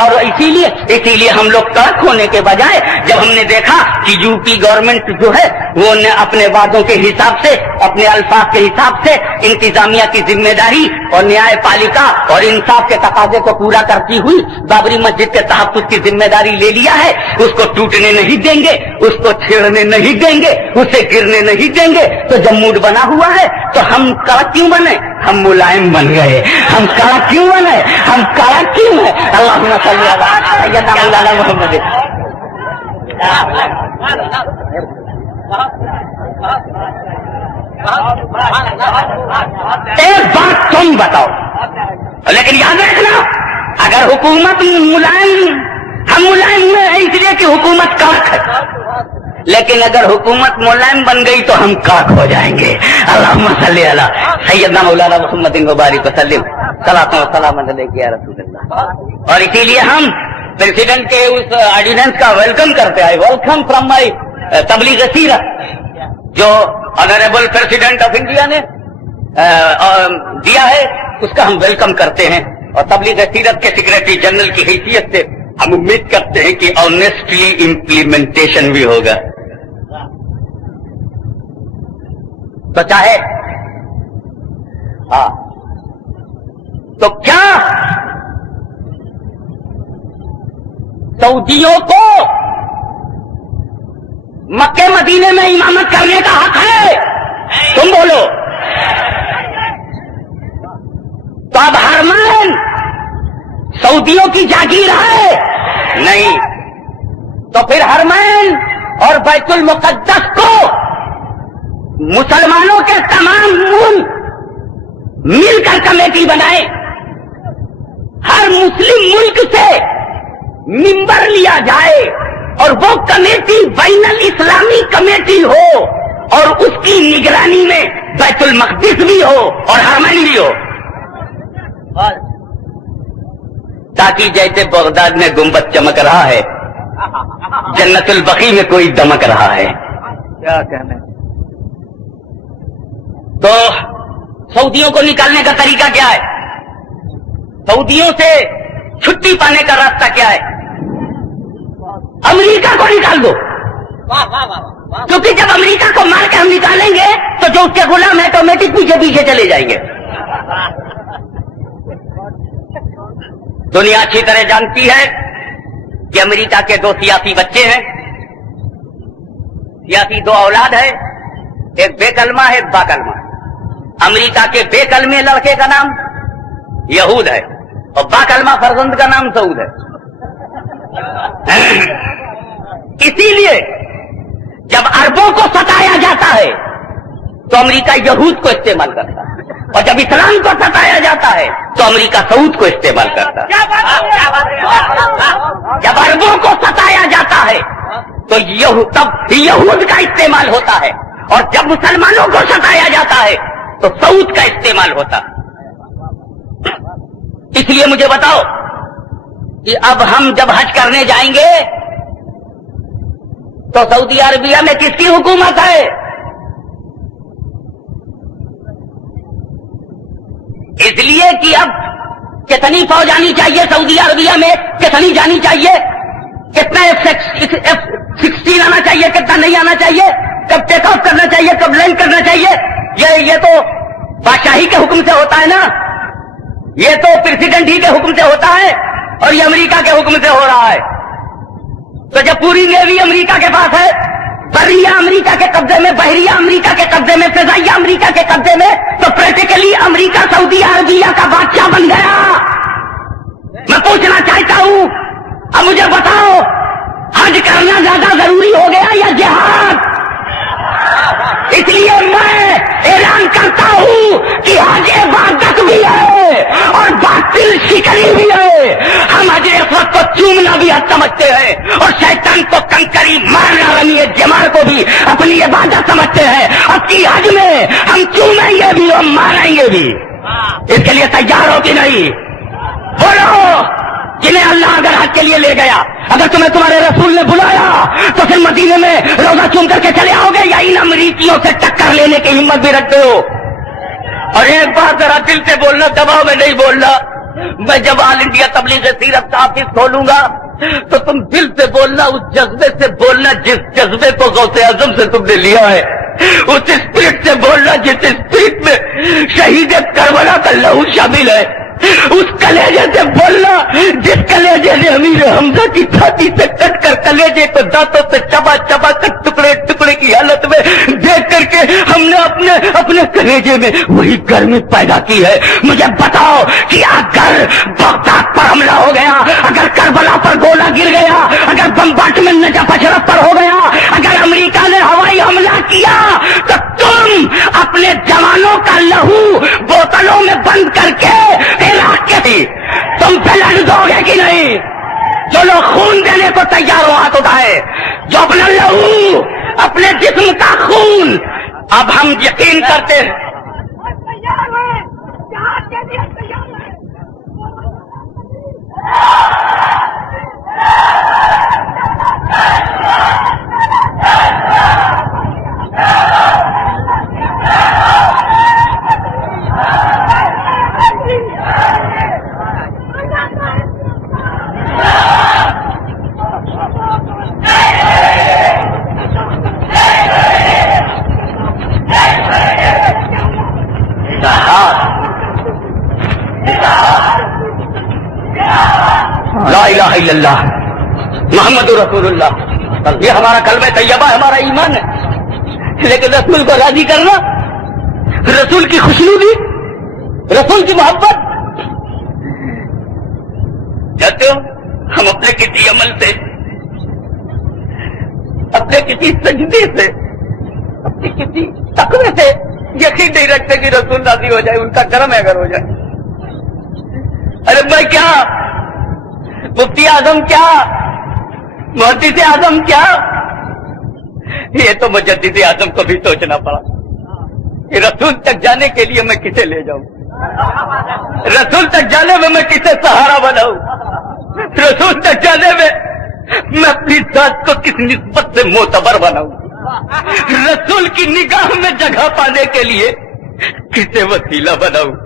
और इसीलिए हम लोग कड़क होने के बजाय जब हमने देखा कि यूपी गवर्नमेंट जो है वो ने अपने वादों के हिसाब से, अपने अल्फाज के हिसाब से इंतजामिया की जिम्मेदारी और न्यायपालिका और इंसाफ के तकाजे को पूरा करती हुई बाबरी मस्जिद के तहफ्फुज़ की जिम्मेदारी ले लिया है, उसको टूटने नहीं देंगे, उसको छेड़ने नहीं देंगे, उसे गिरने नहीं देंगे। तो जब मूड बना हुआ है तो हम कड़क क्यों बने? हम मुलायम बन गए। हम कड़क क्यों बने? हम कड़क क्यों है? अल्लाहुम्मा सल्ली अला सय्यदना मौलाना मुहम्मद। एक बात तुम बताओ, लेकिन याद रखना, अगर हुकूमत मुलायम, हम मुलायम हुए हैं इसलिए कि हुकूमत कड़क है, लेकिन अगर हुकूमत मुलायम बन गई तो हम कड़क हो जाएंगे। अल्लाहुम्मा सल्ली अला सय्यदना मौलाना मुहम्मदिन व बारिक वसल्लिम सलातो व सलाम अलैका या रसूलल्लाह। और इसीलिए हम प्रेसिडेंट के उस ऑर्डिनेंस का वेलकम करते हैं। वेलकम फ्रॉम माई तबलीग सीरत, जो ऑनरेबल प्रेसिडेंट ऑफ इंडिया ने दिया है, उसका हम वेलकम करते हैं। और तबलीग सीरत के सेक्रेटरी जनरल की हैसियत से हम उम्मीद करते हैं कि ऑनेस्टली इम्प्लीमेंटेशन भी होगा। तो चाहे तो क्या सऊदियों को मक्के मदीने में इमामत करने का हक है? तुम बोलो। तो अब हरमैन सऊदियों की जागीर है? नहीं। तो फिर हरमैन और बैतुल मुकद्दस को मुसलमानों के तमाम मुल्क मिलकर कमेटी बनाए, हर मुस्लिम मुल्क से मिंबर लिया जाए और वो कमेटी बैनुल इस्लामी कमेटी हो और उसकी निगरानी में बैतुल मक़दिस भी हो और हरमैन भी हो, ताकि जैसे बगदाद में गुंबद चमक रहा है जन्नतुल बकी में कोई दमक रहा है। क्या कहना? तो सऊदियों को निकालने का तरीका क्या है? सऊदियों से छुट्टी पाने का रास्ता क्या है? अमेरिका को निकाल दो, क्योंकि जब अमेरिका को मार के हम निकालेंगे तो जो उसके गुलाम है ऑटोमेटिक पीछे पीछे चले जाएंगे। दुनिया अच्छी तरह जानती है कि अमेरिका के 2 सियासी बच्चे हैं, सियासी 2 औलाद है, एक बेकलमा है, एक बाकलमा। अमेरिका के बेकलमे लड़के का नाम यहूद है और बाकलमा फर्जंद का नाम सऊद है। इसीलिए जब अरबों को सताया जाता है तो अमेरिका यहूद को इस्तेमाल करता है, और जब इस्लाम को सताया जाता है तो अमेरिका सऊद को इस्तेमाल करता है। जब अरबों को सताया जाता है तो तब यहूद का इस्तेमाल होता है, और जब मुसलमानों को सताया जाता है तो सऊद का इस्तेमाल होता है। इसलिए मुझे बताओ कि अब हम जब हज करने जाएंगे तो सऊदी अरबिया में किसकी हुकूमत है? इसलिए कि अब कितनी फौज आनी चाहिए सऊदी अरबिया में, कितनी जानी चाहिए, कितना F-16 आना चाहिए, कितना नहीं आना चाहिए, कब टेक ऑफ करना चाहिए। چاہیے کب نہیں کرنا چاہیے، یہ تو بادشاہی کے حکم سے ہوتا ہے نا، یہ تو پریزیڈنٹ ہی کے حکم سے ہوتا ہے، اور یہ امریکہ کے حکم سے ہو رہا ہے۔ تو جب پوری نیوی امریکہ کے پاس ہے، بریہ امریکہ کے قبضے میں، بحریہ امریکہ کے قبضے میں، فضائیہ امریکہ کے قبضے میں، تو پریکٹیکلی امریکہ سعودی عربیہ کا بادشاہ بن گیا۔ میں پوچھنا چاہتا ہوں، اب مجھے بتاؤ، حج کرنا زیادہ ضروری ہو گیا یا جہاد؟ اس لیے میں اعلان کرتا ہوں کہ حج عبادت بھی ہے اور باطل شکنی بھی ہے۔ ہم حج اسود کو چومنا بھی حد سمجھتے ہیں، اور شیطان کو کنکری مارنا رمی جمار کو بھی اپنی عبادت سمجھتے ہیں۔ اب کی حج میں ہم چومیں گے بھی اور ماریں گے بھی۔ اس کے لیے تیار ہو کہ نہیں؟ بولو، جنہیں اللہ اگر حج کے لیے لے گیا، اگر تمہیں تمہارے رسول نے بلایا تو پھر مدینے میں روزہ چوم کر کے چلے آؤ گے، یا ان امریکیوں سے ٹکر لینے کی ہمت بھی رکھتے ہو؟ اور ایک بات ذرا دل سے بولنا، دباؤ میں نہیں بولنا۔ میں جب آل انڈیا تبلیغ سیرت کا آفس کھولوں گا تو تم دل سے بولنا، اس جذبے سے بولنا جس جذبے کو غوث اعظم سے تم نے لیا ہے، اس اسپرٹ سے بولنا جس اسپرٹ میں شہید کربلا کا لہو شامل ہے، اس کلیجے سے بولنا جس کلیجے نے امیر حمزہ کی چھاتی سے کٹ کر کلیجے کو دانتوں سے چبا چبا کر ٹکڑے ٹکڑے کی حالت میں دیکھ کر کے ہم نے اپنے کلیجے میں وہی گرمی پیدا کی ہے۔ مجھے بتاؤ کہ اگر بغداد پر حملہ ہو گیا، اگر کربلا پر گولہ گر گیا، اگر بمبارٹمنٹ نجف اشرف پر ہو گیا، اگر امریکہ نے ہوائی حملہ کیا، تو تم اپنے جوانوں کا لہو بوتلوں میں بند کر کے تم پہ لڑ دو گے کہ نہیں؟ جو لوگ خون دینے کو تیار ہو ہاتھ اٹھائے، جو اپنا لہو، اپنے جسم کا خون، اب ہم یقین کرتے ہیں لا الہ الا اللہ محمد رسول اللہ، یہ ہمارا کلمہ طیبہ، ہمارا ایمان ہے۔ لیکن رسول کو راضی کرنا، رسول کی خوشنودی، رسول کی محبت، جانتے ہو ہم اپنے کسی عمل سے، اپنے کسی سجدے سے، اپنے کسی تقوی سے یقین نہیں رکھتے کہ رسول راضی ہو جائے، ان کا کرم ہے اگر ہو جائے۔ ارے بھائی کیا مفتی اعظم، کیا محدث اعظم، کیا یہ تو مجدد اعظم کو بھی سوچنا پڑا کہ رسول تک جانے کے لیے میں کسے لے جاؤں، رسول تک جانے میں کسے سہارا بناؤں، رسول تک جانے میں اپنی ذات کو کس نسبت سے معتبر بناؤں، رسول کی نگاہ میں جگہ پانے کے لیے کسے وسیلہ بناؤں،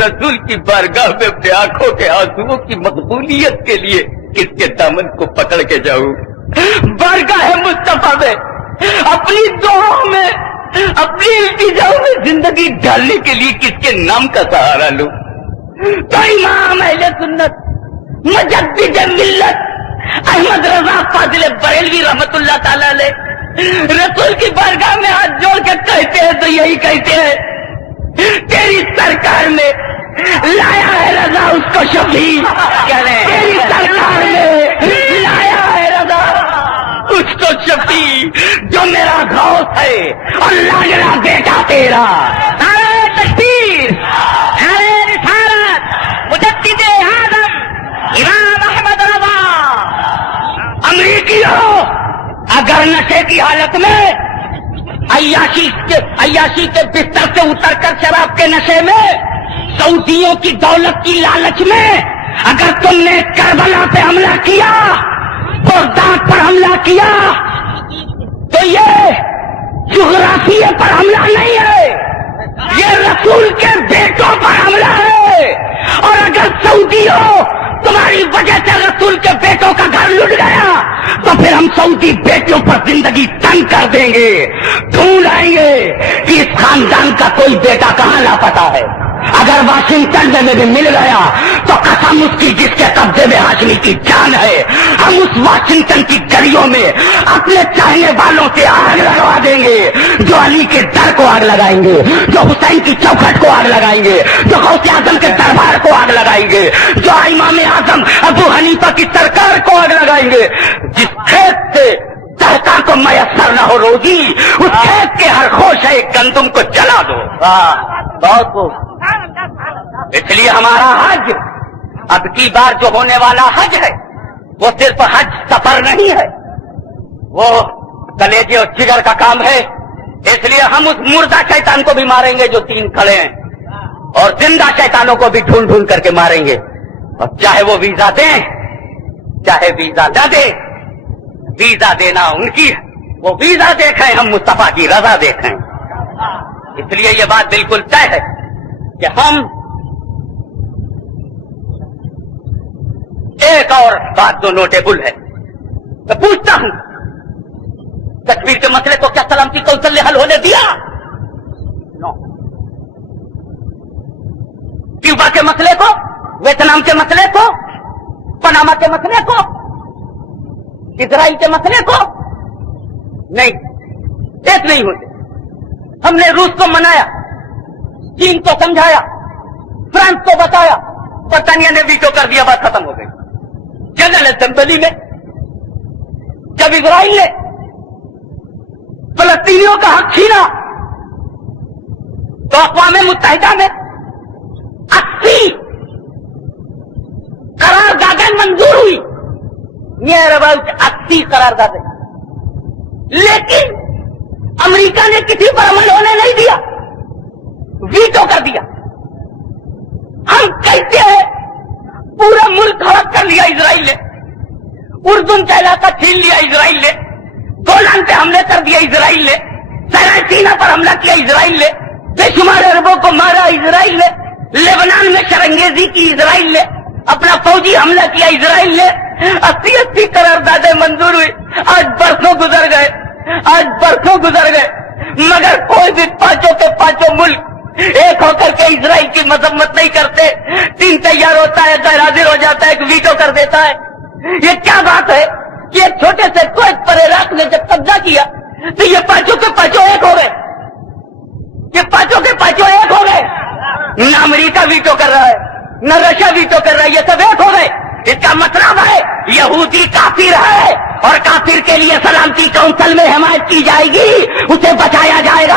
رسول کی بارگاہ میں اپنے آنکھوں کے آنسوؤں کی مقبولیت کے لیے کس کے دامن کو پکڑ کے جاؤں، بارگاہ مصطفیٰ میں اپنی دعاؤں میں، اپنی التجاؤں میں زندگی ڈالنے کے لیے کس کے نام کا سہارا لوں؟ تو امام اہل سنت مجدد ملت احمد رضا فاضل بریلوی رحمت اللہ تعالی علیہ رسول کی بارگاہ میں ہاتھ جوڑ کے کہتے ہیں تو یہی کہتے ہیں، تیری سرکار میں لایا ہے رضا اس کو شفیع، تیری سرکار میں لایا ہے رضا اس کو شفیع جو میرا غوث ہے اور لاڈلا بیٹا تیرا۔ نعرہ تکبیر، نعرہ رسالت، مجدد اعظم امام احمد رضا۔ امریکیوں، اگر نشے کی حالت میں عیاشی کے بستر سے اتر کر شراب کے نشے میں، سعودیوں کی دولت کی لالچ میں اگر تم نے کربلا پہ حملہ کیا، بغداد پر حملہ کیا، تو یہ جغرافیے پر حملہ نہیں ہے، یہ رسول کے بیٹوں پر حملہ ہے۔ اور اگر سعودیوں تمہاری وجہ سے رسول کے بیٹوں کا گھر لٹ گیا تو پھر ہم سعودی بیٹیوں پر زندگی تنگ کر دیں گے۔ ڈھونڈ का कोई बेटा कहाँ लापता है। अगर वाशिंगटन में भी मिल गया तो कसम उसकी जिसके कब्जे में हाशमी की जान है, हम उस वाशिंगटन की गलियों में अपने चाहने वालों से आग लगवा देंगे। जो अली के दर को आग लगाएंगे, जो हुसैन की चौखट को आग लगाएंगे, जो गौसे आजम के दरबार को आग लगाएंगे, जो इमाम आजम अबू हनीफा की सरकार को आग लगाएंगे। जिस खेत से सरकार को मैसर न हो रोजी, उस खेत के हर खोश है गंदुम को जला दो। बहुत खूब। इसलिए हमारा हज अब की बार जो होने वाला हज है वो सिर्फ हज सफर नहीं है, वो कलेजे और जिगर का काम है। इसलिए हम उस मुर्दा शैतान को भी मारेंगे जो 3 खड़े हैं, और जिंदा शैतानों को भी ढूंढ ढूंढ करके मारेंगे। और चाहे वो वीजा दें चाहे वीजा न दे, वीजा देना उनकी है, वो वीजा देखें, हम मुस्तफा की रजा देखें। इसलिए ये बात बिल्कुल तय है कि हम एक और बात जो नोटेबल है, मैं पूछता हूं, कश्मीर के मसले को क्या सलामती कौंसिल ने हल होने दिया? नो। क्यूबा के मसले को, वियतनाम के मसले को, पनामा के मसले को, इजराइल के मसले को नहीं, एक नहीं होते। हमने रूस को मनाया, चीन को समझाया, फ्रांस को बताया, बर्तानिया ने वीटो कर दिया, बात खत्म हो गई। जनरल असेंबली में जब इजराइल ने फलस्तीनियों का हक छीना तो अक़वाम मुत्तहिदा में 80 करारदादें मंजूर हुई, नियर अबाउट 80 करारदादें, लेकिन अमेरिका ने किसी पर अमल होने नहीं दिया, वीटो कर दिया। हम कहते हैं पूरा मुल्क हड़प कर लिया इजराइल ने, उर्दून का इलाका छीन लिया इजराइल ने, गोलान पे हमले कर दिया इजराइल ने, सराय सीना पर हमला किया इजराइल ने, बेशुमार अरबों को मारा इजराइल ने, लेबनान में शरंगेजी की इजराइल ने, अपना फौजी हमला किया इजराइल ने, 80 करारदादें मंजूर हुई। आज बरसों गुजर गए, मगर कोई भी पांचों के पांचों मुल्क एक होकर के इजराइल की मजम्मत नहीं करते। चीन तैयार होता है, गैर हाजिर हो जाता है, वीटो कर देता है। ये क्या बात है कि एक छोटे से कुवैत पर इराक ने जब कब्जा किया तो ये पांचों के पांचों एक हो गए, ये पांचों के पांचों एक हो गए। न अमेरिका वीटो कर रहा है, न रशिया वीटो कर रहा है, ये सब एक हो गए। इसका मतलब है यहूदी काफिर है और काफिर के लिए सलामती काउंसिल में हिमायत की जाएगी, उसे बचाया जाएगा।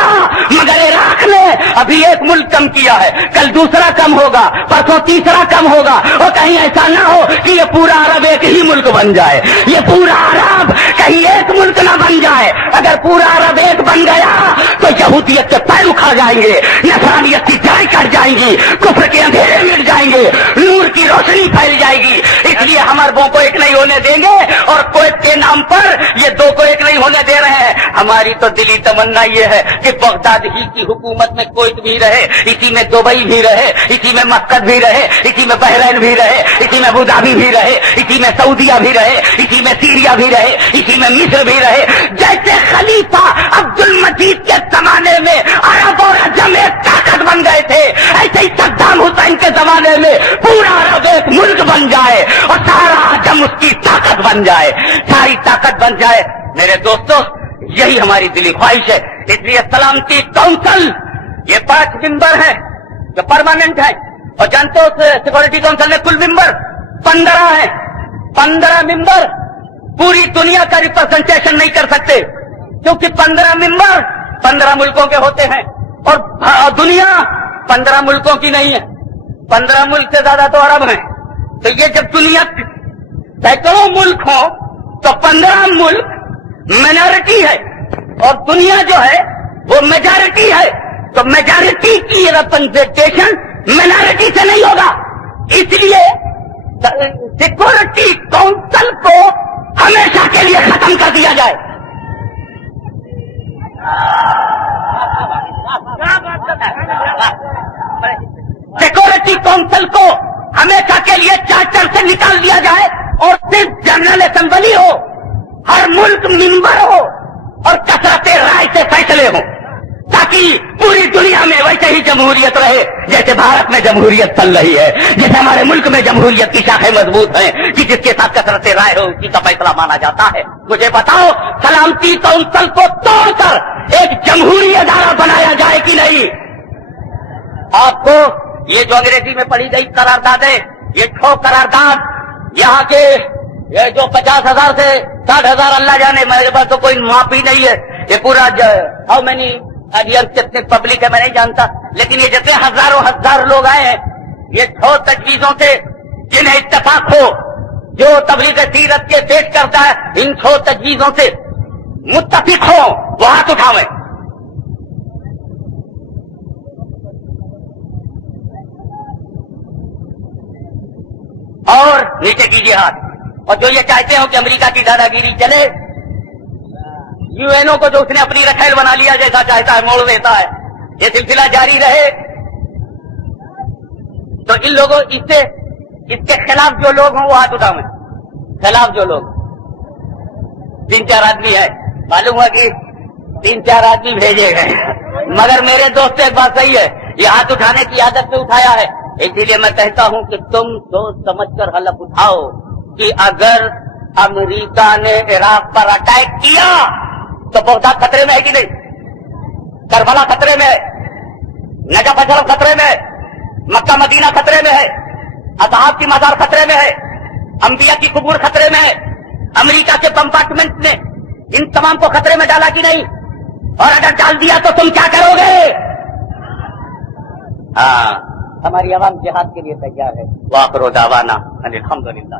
मगर इराक ने अभी एक मुल्क कम किया है, कल दूसरा कम होगा, परसों तीसरा कम होगा, और कहीं ऐसा ना हो कि ये पूरा अरब एक ही मुल्क बन जाए, ये पूरा अरब कहीं एक मुल्क ना बन जाए। अगर पूरा अरब एक बन गया तो यहूदियत के पैर उखड़ जाएंगे, नसरानियत की जड़ें कट जाएंगी, कुफ्र के अंधेरे मिट जाएंगे, नूर की रोशनी फैल जाएगी। इसलिए हम अरबों को एक नहीं होने देंगे, और कुवैत के नाम पर ये 2 को एक नहीं होने दे रहे हैं। हमारी तो दिली तमन्ना ये है कि बगदाद ही की हुकूमत में कुवैत भी रहे, इसी में दुबई भी रहे, इसी में मस्कत भी रहे, इसी में बहरैन भी रहे, इसी में अबू धाबी भी रहे, इसी में सऊदिया भी रहे, इसी में सीरिया भी रहे, इसी में मिस्र भी रहे। जैसे खलीफा अब्दुल मजीद के जमाने में अरब और अजम एक ताकत बन गए थे, ऐसे ही सद्दाम हुसैन के जमाने में पूरा अरब एक मुल्क बन जाए और सारा अजम उसकी ताकत बन जाए, सारी ताकत बन जाए। मेरे दोस्तों, यही हमारी दिली ख्वाहिश है। इसलिए सलामती काउंसिल ये 5 मेंबर हैं जो परमानेंट हैं, और जानते हो सिक्योरिटी काउंसिल में कुल मेंबर 15 हैं। 15 मेंबर पूरी दुनिया का रिप्रेजेंटेशन नहीं कर सकते, क्योंकि 15 मेंबर 15 मुल्कों के होते हैं, और दुनिया 15 मुल्कों की नहीं है। 15 मुल्क से ज्यादा तो अरब हैं। तो ये जब दुनिया सैकड़ों मुल्क हो तो 15 मुल्क माइनॉरिटी है, और दुनिया जो है वो मेजॉरिटी है। तो मेजॉरिटी की रिप्रेजेंटेशन माइनॉरिटी से नहीं होगा। इसलिए सिक्योरिटी काउंसिल को हमेशा के लिए खत्म कर दिया जाए। सिक्योरिटी काउंसिल को हमेशा के लिए चार्टर से निकाल दिया जाए, और सिर्फ जनरल असेंबली हो, हर मुल्क मेंबर हो, और कसरत राय से फैसले हो, ताकि पूरी दुनिया में ہی جمہوریت رہے جیسے بھارت میں جمہوریت چل رہی ہے، جیسے ہمارے ملک میں جمہوریت کی شاخیں مضبوط ہیں کہ جس کے ساتھ کثرت رائے ہو اسی کا فیصلہ مانا جاتا ہے۔ مجھے بتاؤ سلامتی کونسل کو توڑ کر ایک جمہوری ادارہ بنایا جائے کہ نہیں؟ آپ کو یہ جو انگریزی میں پڑھی گئی قراردادیں، یہ ٹھوک قرارداد، یہاں کے یہ جو 50,000 سے 60,000 اللہ جانے، میرے پاس تو کوئی معافی نہیں ہے، یہ پورا ہاؤ مینی آڈینس کتنے پبلک ہے میں نہیں جانتا، لیکن یہ جتنے ہزاروں ہزار لوگ آئے ہیں یہ ٹھوس تجویزوں سے جنہیں اتفاق ہو، جو تبلیغ سیرت کے پیش کرتا ہے ان ٹھوس تجویزوں سے متفق ہو وہ ہاتھ اٹھاویں۔ اور نیچے کیجیے ہاتھ۔ اور جو یہ چاہتے ہو کہ امریکہ کی دادا گیری چلے، یو این او کو جو اس نے اپنی رکھیل بنا لیا جیسا چاہتا ہے موڑ دیتا ہے، یہ سلسلہ جاری رہے تو ان لوگوں اس کے خلاف جو لوگ ہوں وہ ہاتھ اٹھاویں۔ خلاف جو لوگ 3-4 آدمی ہے، معلوم ہوا کہ 3-4 آدمی بھیجے گئے، مگر میرے دوست ایک بات صحیح ہے، یہ ہاتھ اٹھانے کی عادت سے اٹھایا ہے، اسی لیے میں کہتا ہوں کہ تم سوچ سمجھ کر حلف اٹھاؤ کہ اگر امریکہ نے عراق پر اٹیک کیا تو بغداد خطرے میں ہے کہ نہیں؟ کربلا خطرے میں ہے، نجف اشرف خطرے میں ہے، مکہ مدینہ خطرے میں ہے، اصحاب کی مزار خطرے میں ہے، انبیاء کی قبور خطرے میں ہے، امریکہ کے کمپارٹمنٹ نے ان تمام کو خطرے میں ڈالا کہ نہیں؟ اور اگر ڈال دیا تو تم کیا کرو گے؟ ہاں، ہماری عوام جہاد کے لیے تیار ہے۔ وآخر دعوانا ان الحمدللہ۔